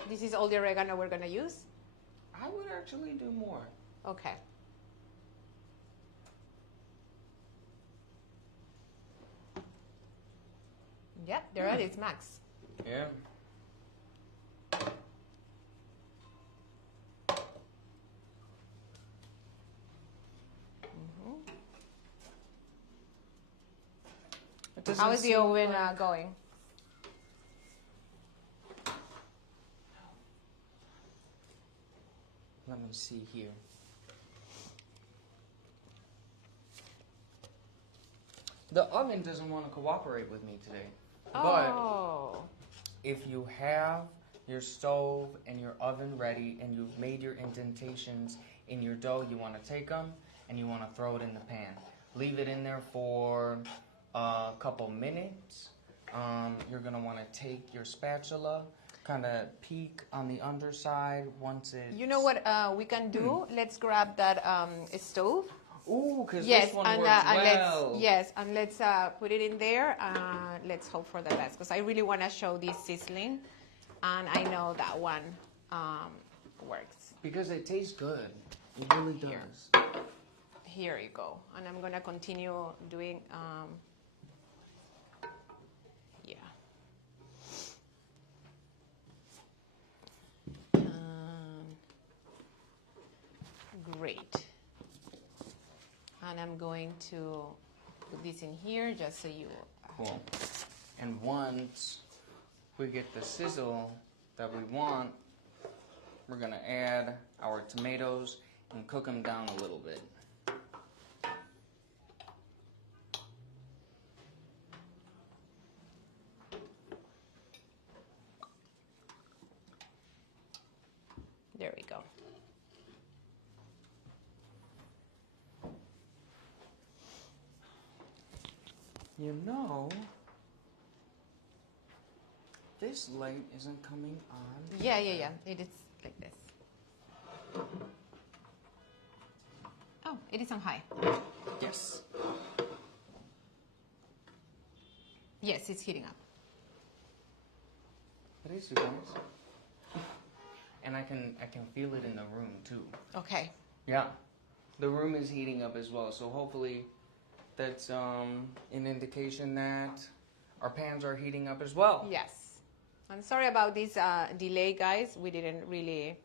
This is all the oregano we're gonna use? I would actually do more. Okay. Yep, there it is, Max. Yeah. How is the oven going? Let me see here. The oven doesn't want to cooperate with me today. But Oh. if you have your stove and your oven ready and you've made your indentations in your dough, you want to take them and you want to throw it in the pan. Leave it in there for a couple minutes. You're going to want to take your spatula, kind of peek on the underside once it's... You know what we can do? Let's grab that stove. Ooh, because Yes, this one and, works well. let's put it in there. Let's hope for the best because I really want to show this sizzling, and I know that one works. Because it tastes good. It really does. Here you go, and I'm gonna continue doing. Great. And I'm going to put this in here just so you... Cool. And once we get the sizzle that we want, we're going to add our tomatoes and cook them down a little bit. There we go. You know, this light isn't coming on. Yeah. It is like this. Oh, it is on high. Yes. Yes, it's heating up. It is, you guys. And I can feel it in the room too. Okay. Yeah. The room is heating up as well, so hopefully that's an indication that our pans are heating up as well. Yes. I'm sorry about this delay, guys. We didn't really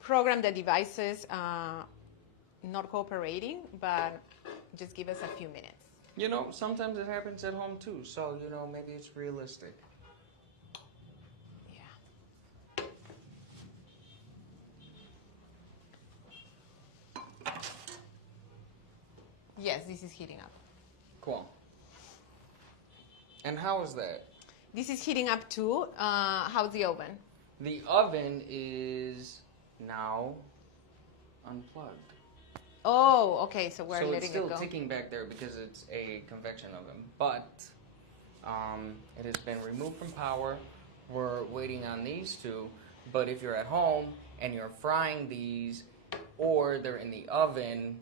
program the devices not cooperating, but just give us a few minutes. You know, sometimes it happens at home too, so, you know, maybe it's realistic. Yeah. Yes, this is heating up. Cool. And how is that? This is heating up too. How's the oven? The oven is now unplugged. Oh, okay. So we're So it's letting still it go. ticking back there because it's a convection oven, but it has been removed from power. We're waiting on these two, but if you're at home and you're frying these or they're in the oven,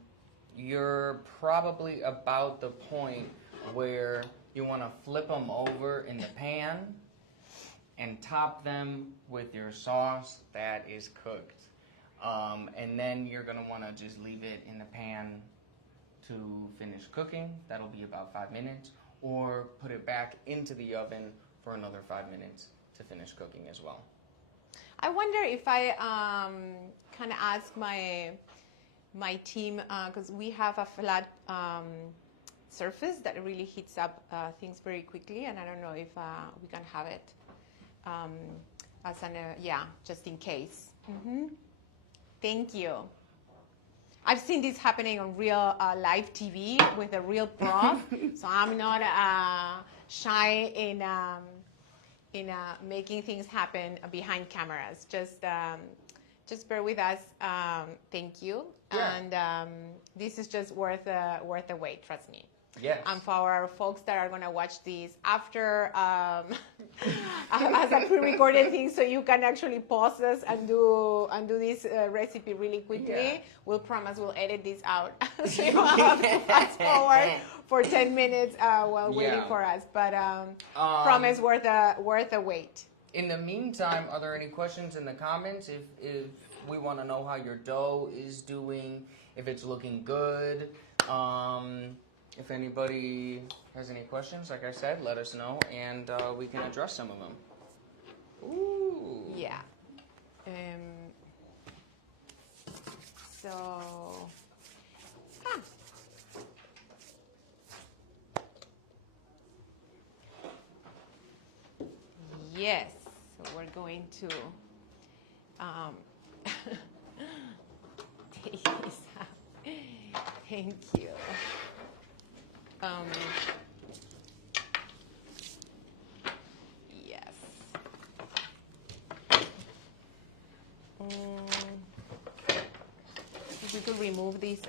you're probably about the point where you want to flip them over in the pan and top them with your sauce that is cooked. And then you're going to want to just leave it in the pan to finish cooking. That'll be about 5 minutes. Or put it back into the oven for another 5 minutes to finish cooking as well. I wonder if I kind of ask my team, because we have a flat surface that really heats up things very quickly, and I don't know if we can have it as an, just in case. Mm-hmm. Thank you. I've seen this happening on real live TV with a real prof, so I'm not shy in making things happen behind cameras. Just bear with us. Thank you. Yeah. And this is just worth the wait. Trust me. Yes. And for our folks that are gonna watch this after as a pre-recorded thing, so you can actually pause us and do this recipe really quickly. Yeah. We'll promise we'll edit this out, so you don't have to fast forward for 10 minutes while waiting for us. But promise worth a wait. In the meantime, are there any questions in the comments? If we want to know how your dough is doing, if it's looking good. If anybody has any questions, like I said, let us know, and we can address some of them. Ooh. Yeah. So. Yes. So we're going to take this out. Thank you. remove this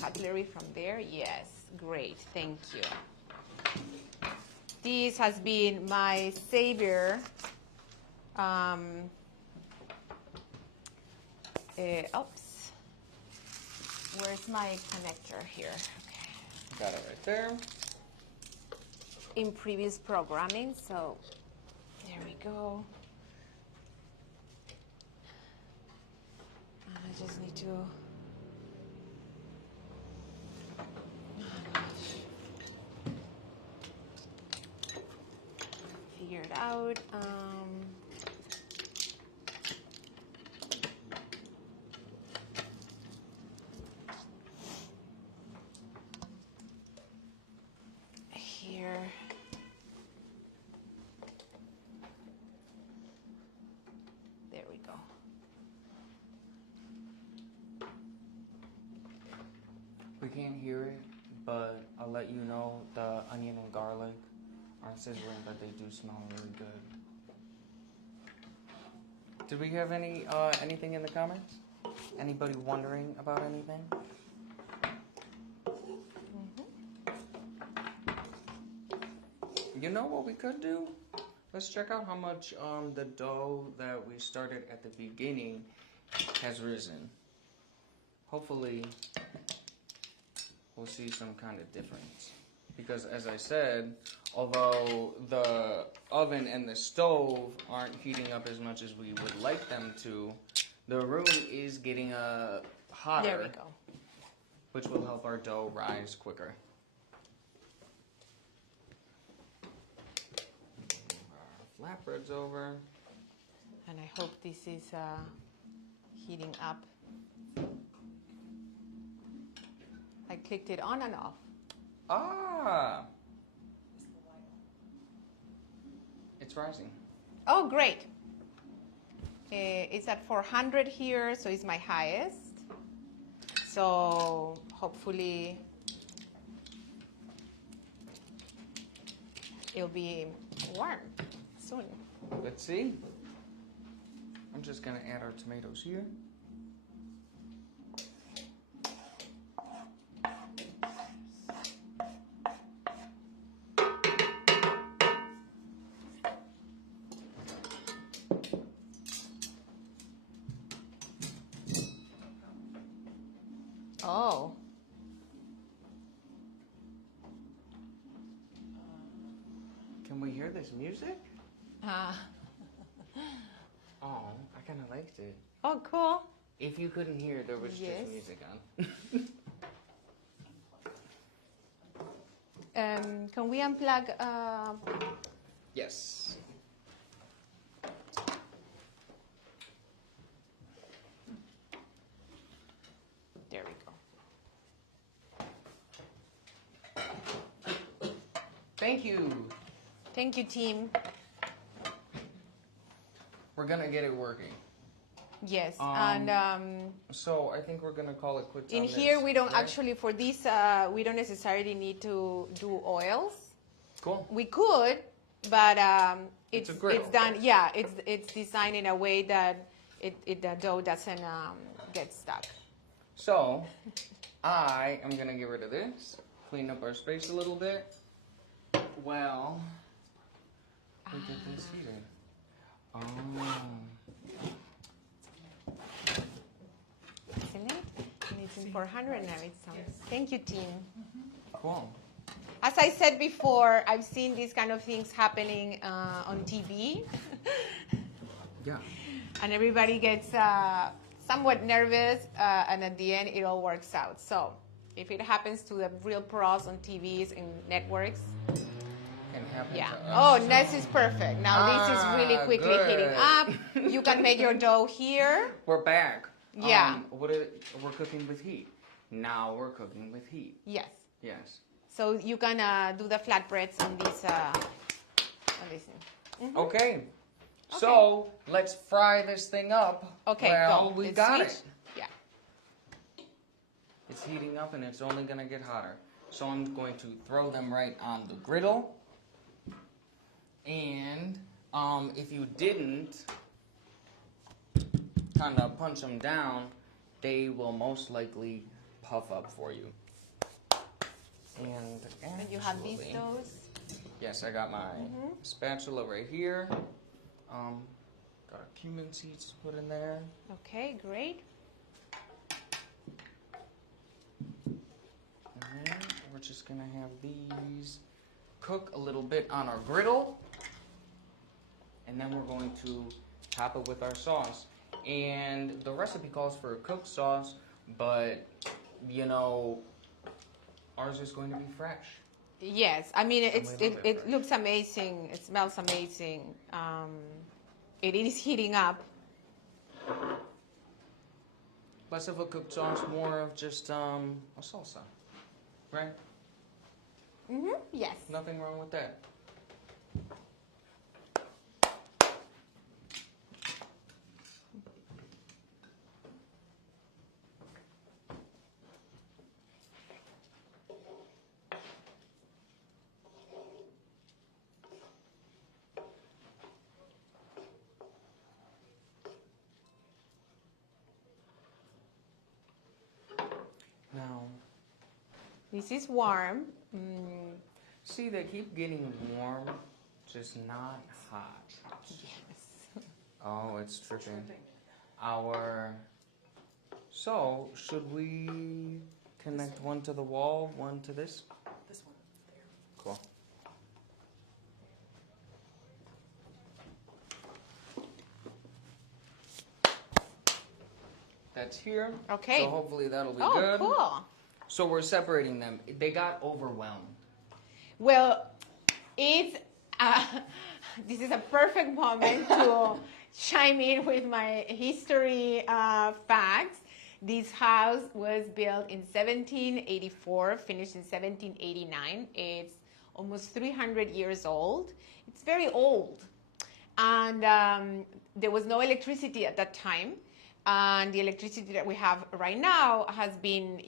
cutlery from there? Yes, great, thank you. This has been my savior. Oops. Where's my connector here? Okay. Got it right there. In previous programming, so there we go. I just need to figure it out. Here. There we go. We can't hear it, but I'll let you know the onion and garlic aren't sizzling, but they do smell really good. Did we have anything in the comments? Anybody wondering about anything? You know what we could do? Let's check out how much the dough that we started at the beginning has risen. Hopefully, we'll see some kind of difference. Because as I said, although the oven and the stove aren't heating up as much as we would like them to, the room is getting hotter. There we go. Which will help our dough rise quicker. Flatbread's over. And I hope this is heating up. I clicked it on and off. Ah! It's rising. Oh, great. It's at 400 here, so it's my highest. So hopefully it'll be warm soon. Let's see. I'm just gonna add our tomatoes here. Oh. Can we hear this music? Uh, Oh, I kind of liked it. oh, cool. If you couldn't hear, there was Yes. just music on. Can we unplug? Yes. There we go. Thank you. Thank you, team. We're gonna get it working. Yes, So I think we're gonna call it quits. in on here this, we don't right? actually, for this, we don't necessarily need to do oils. Cool. We could, but It's a griddle. it's done. Yeah, it's designed in a way that the dough doesn't get stuck. So I am gonna get rid of this, clean up our space a little bit. Well, we get this heated. Oh. Isn't it? And it's in 400 now. It's Thank you, team. Cool. As I said before, I've seen these kind of things happening on TV. Yeah. And everybody gets somewhat nervous, and at the end, it all works out. So if it happens to the real pros on TVs and networks, Can happen yeah. to Oh, us. this is perfect. Now this is really quickly good. heating up. You can make your dough here. We're back. Yeah. We're cooking with heat. Now we're cooking with heat. Yes. Yes. So you can do the flatbreads on this. Mm-hmm. Okay. So let's fry this thing up. Okay. Well, go. we Let's got switch. it. Yeah. It's heating up and it's only gonna get hotter. So I'm going to throw them right on the griddle. And if you didn't kind of punch them down, they will most likely puff up for you. And And you have these actually- doughs. Yes, I got my spatula right here. Got a cumin seeds to put in there. Okay, great. And then we're just gonna have these cook a little bit on our griddle. And then we're going to top it with our sauce. And the recipe calls for a cooked sauce, but you know, ours is going to be fresh. Yes, I mean we love it it fresh. looks amazing. It smells amazing. It is heating up. Less of a cooked sauce, more of just a salsa, right? Yes. Nothing wrong with that. Now, This is warm. see, they keep getting warm, just not hot. Yes. Oh, it's tripping. So, should we connect one to the wall, one to this? This one there. Cool. That's here. Okay. So hopefully that'll be Oh, good. cool. So we're separating them. They got overwhelmed. Well, it's this is a perfect moment to chime in with my history facts. This house was built in 1784, finished in 1789. It's almost 300 years old. It's very old. And there was no electricity at that time. And the electricity that we have right now has been,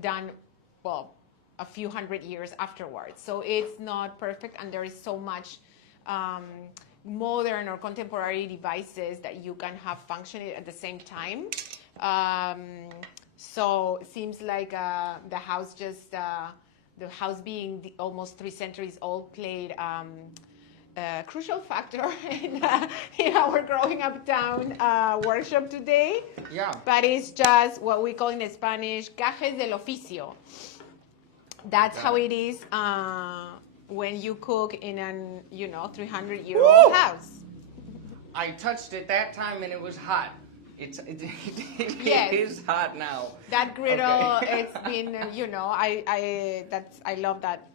done, well, a few hundred years afterwards. So it's not perfect, and there is so much modern or contemporary devices that you can have functioning at the same time. So it seems like the house being almost 3 centuries old played a crucial factor in our growing Uptown workshop today. Yeah. But it's just what we call in Spanish gajes del oficio. That's how it is when you cook in an 300-year-old house. I touched it that time and it was hot. It Yes. is hot now. That griddle, Okay. it's been, I love that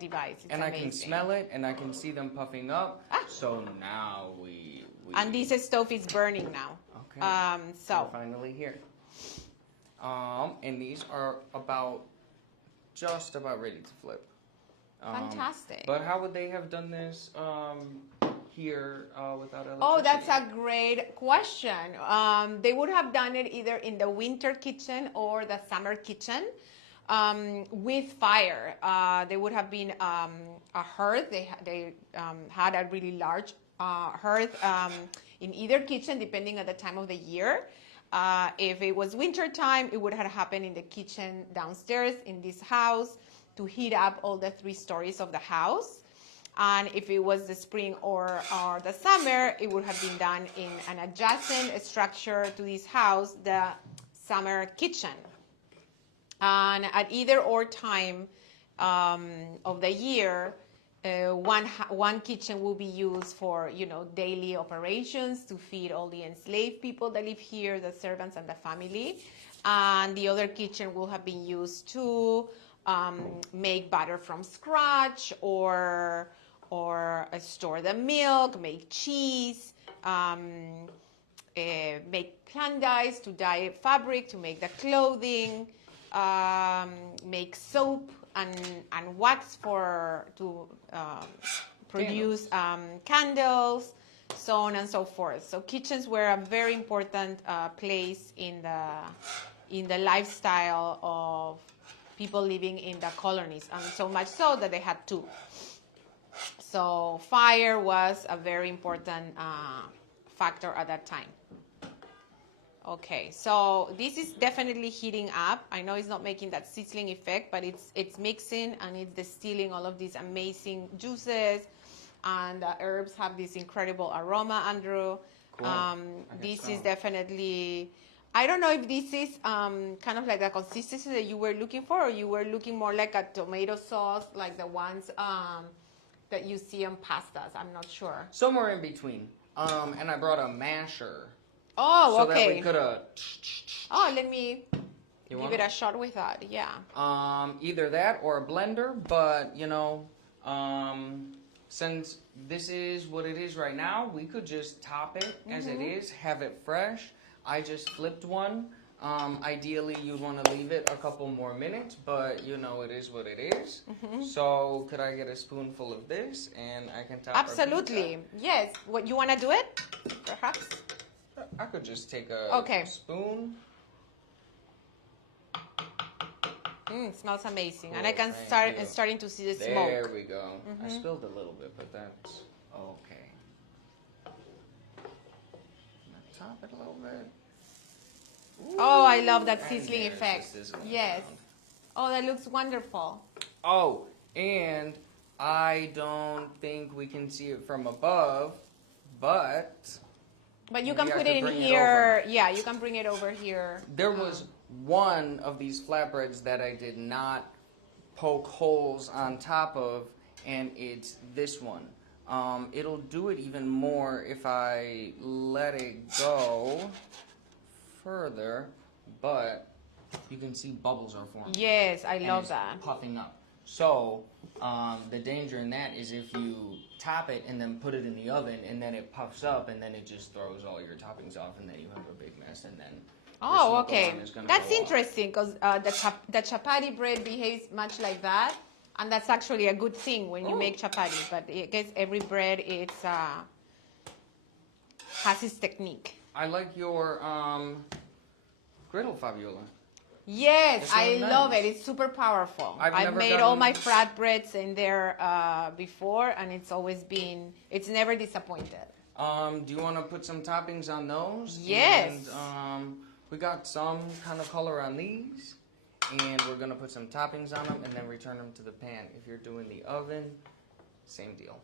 device. It's And amazing. I can smell it and I can see them puffing up. So now we And this stove is burning now. Okay. So We're finally here. And these are just about ready to flip. Fantastic. But how would they have done this here without electricity? Oh, that's a great question. They would have done it either in the winter kitchen or the summer kitchen with fire. They would have been a hearth. They had a really large hearth in either kitchen, depending on the time of the year. If it was winter time, it would have happened in the kitchen downstairs in this house to heat up all the 3 stories of the house. And if it was the spring or the summer, it would have been done in an adjacent structure to this house, the summer kitchen. And at either or time of the year, one kitchen will be used for daily operations to feed all the enslaved people that live here, the servants and the family, and the other kitchen will have been used to make butter from scratch or store the milk, make cheese, make plant dyes to dye fabric, to make the clothing, make soap and wax to produce candles, so on and so forth. So kitchens were a very important place in the lifestyle of people living in the colonies, and so much so that they had 2. So fire was a very important factor at that time. Okay, so this is definitely heating up. I know it's not making that sizzling effect, but it's mixing and it's distilling all of these amazing juices, and the herbs have this incredible aroma, Andrew. Cool. I can This smell is it. definitely, I don't know if this is kind of like the consistency that you were looking for, or you were looking more like a tomato sauce, like the ones that you see on pastas. I'm not sure. Somewhere in between. And I brought a masher. Oh, so okay. that we could Oh, let me You give want it a shot with that. Yeah. either that or a blender, but since this is what it is right now, we could just top it as it is, have it fresh. I just flipped one. Ideally, you'd want to leave it a couple more minutes, but it is what it is. So, could I get a spoonful of this and I can top our Absolutely. pizza? Yes. What, you want to do it? Perhaps. I could just take a spoon. Smells amazing, Cool, and I can thank you. starting to see the There smoke. we go. I spilled a little bit, but that's okay. Top it a little bit. Oh, I love that And sizzling there's the effect. sizzling Yes. sound. Oh, that looks wonderful. Oh, and I don't think we can see it from above, but But you Maybe can I put could it in bring it here. Yeah, you can bring it over here. there was one of these flatbreads that I did not poke holes on top of, and it's this one. It'll do it even more if I let it go further, but you can see bubbles are forming. Yes, I and love it's that. puffing up. So the danger in that is if you top it and then put it in the oven and then it puffs up and then it just throws all your toppings off and then you have a big mess and then your Oh, smoke okay. alarm is gonna That's go off. interesting because the chapati bread behaves much like that, and that's actually a good thing when you Oh. make chapati. But I guess every bread has its technique. I like your griddle, Fabiola. Yes, It's I really love nice. it. It's super powerful. I've I've never made all gotten- my flatbreads in there before, and it's never disappointed. Do you want to put some toppings on those? Yes. And we got some kind of color on these, and we're gonna put some toppings on them and then return them to the pan. If you're doing the oven, same deal.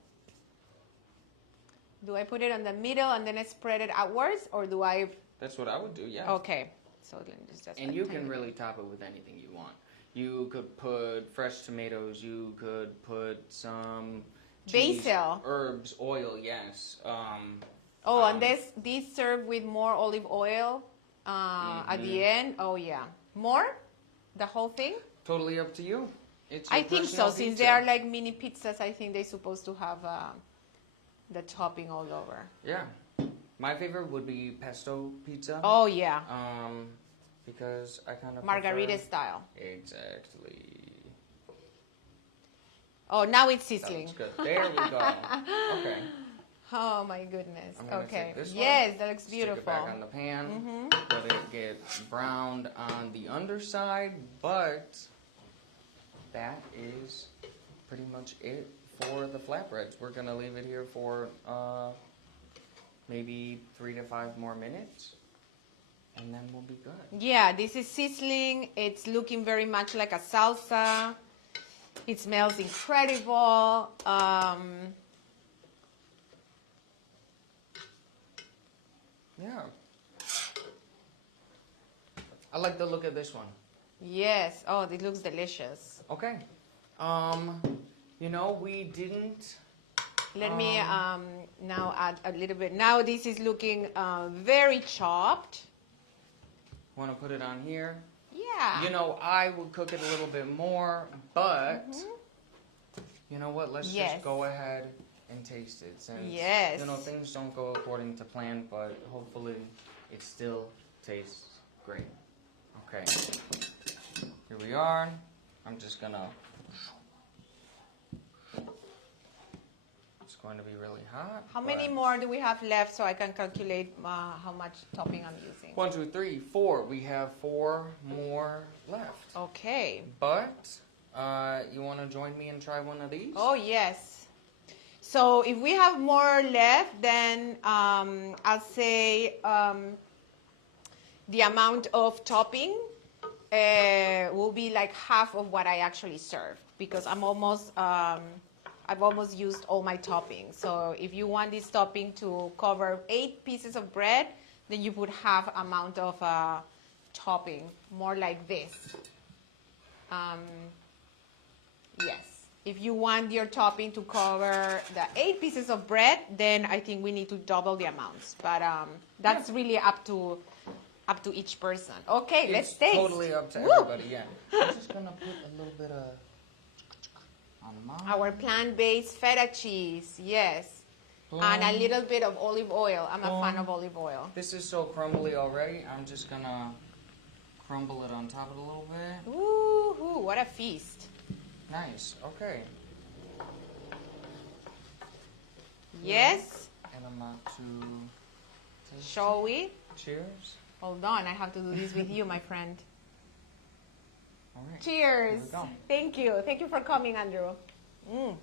Do I put it on the middle and then I spread it outwards, or do I? That's what I would do. Yeah. Okay, so let me just. And you can really top it with anything you want. You could put fresh tomatoes. You could put some cheese, Basil. herbs, oil. Yes. Oh, and this served with more olive oil at the end. Oh yeah, more, the whole thing. Totally up to you. It's I your think so. personal Since pizza. they are like mini pizzas, I think they're supposed to have the topping all over. Yeah. My favorite would be pesto pizza. Oh yeah, Because I kind of margarita style. Exactly. Oh, now it's That sizzling. looks good. There we go. Okay. Oh my goodness. I'm gonna Okay. take this one, Yes, that looks Stick it beautiful. back on the pan. Let it get browned on the underside, but that is pretty much it for the flatbreads. We're gonna leave it here for maybe 3 to 5 more minutes, and then we'll be good. Yeah, this is sizzling. It's looking very much like a salsa. It smells incredible. Yeah. I like the look of this one. Yes. Oh, it looks delicious. Okay. We didn't. Let me now add a little bit. Now this is looking very chopped. Want to put it on here? Yeah. I would cook it a little bit more, but you know what? Let's Yes. just go ahead and taste it. Since, Yes. things don't go according to plan, but hopefully it still tastes great. Okay. Here we are. I'm just gonna. It's going to be really hot. How many but- more do we have left so I can calculate how much topping I'm using? 1, 2, 3, 4. We have 4 more left. Okay. But you want to join me and try one of these? Oh, yes. So if we have more left, then I'll say the amount of topping will be like half of what I actually serve because I've almost used all my topping. So if you want this topping to cover 8 pieces of bread, then you put half amount of topping, more like this. Yes. If you want your topping to cover the 8 pieces of bread, then I think we need to double the amounts. But that's really up to each person. Okay, let's taste. It's totally up to Woo! everybody, yeah. I'm just going to put a little bit of on mine. Our plant-based feta cheese, yes. Boom. And a little bit of olive oil. I'm a Boom. fan of olive oil. This is so crumbly already. I'm just going to crumble it on top of it a little bit. Ooh, what a feast. Nice. Okay. Yes. And I'm about to taste Shall it. we? Cheers. Hold on, I have to do this with you, my friend. All right. Cheers. Here we go. Thank you. Thank you for coming, Andrew. Mm.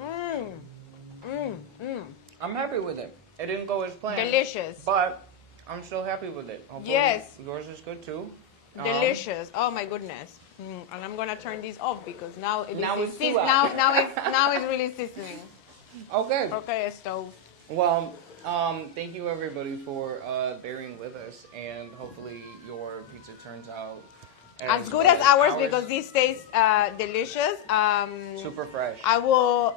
Mm. Mm. Mm. I'm happy with it. It didn't go as planned. Delicious. But I'm still happy with it. Hopefully Yes. yours is good too. Delicious. Oh my goodness. And I'm gonna turn this off because now it's Now it's too loud. now it's really sizzling. Okay. Okay, stove. Well, thank you everybody for bearing with us, and hopefully your pizza turns out As good as ours because this tastes delicious. super fresh. I will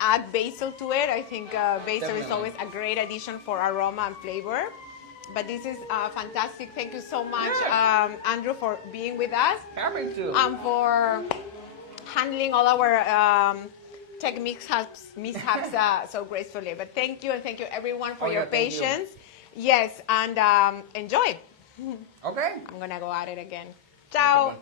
add basil to it. I think basil is Definitely. always a great addition for aroma and flavor. But this is fantastic. Thank you so much, Andrew, for being with us. Happy to. And for handling all our tech mishaps so gracefully. But thank you, and thank you everyone for your thank you. patience. Yes, and enjoy. Okay. I'm gonna go at it again. Have a good Ciao. one.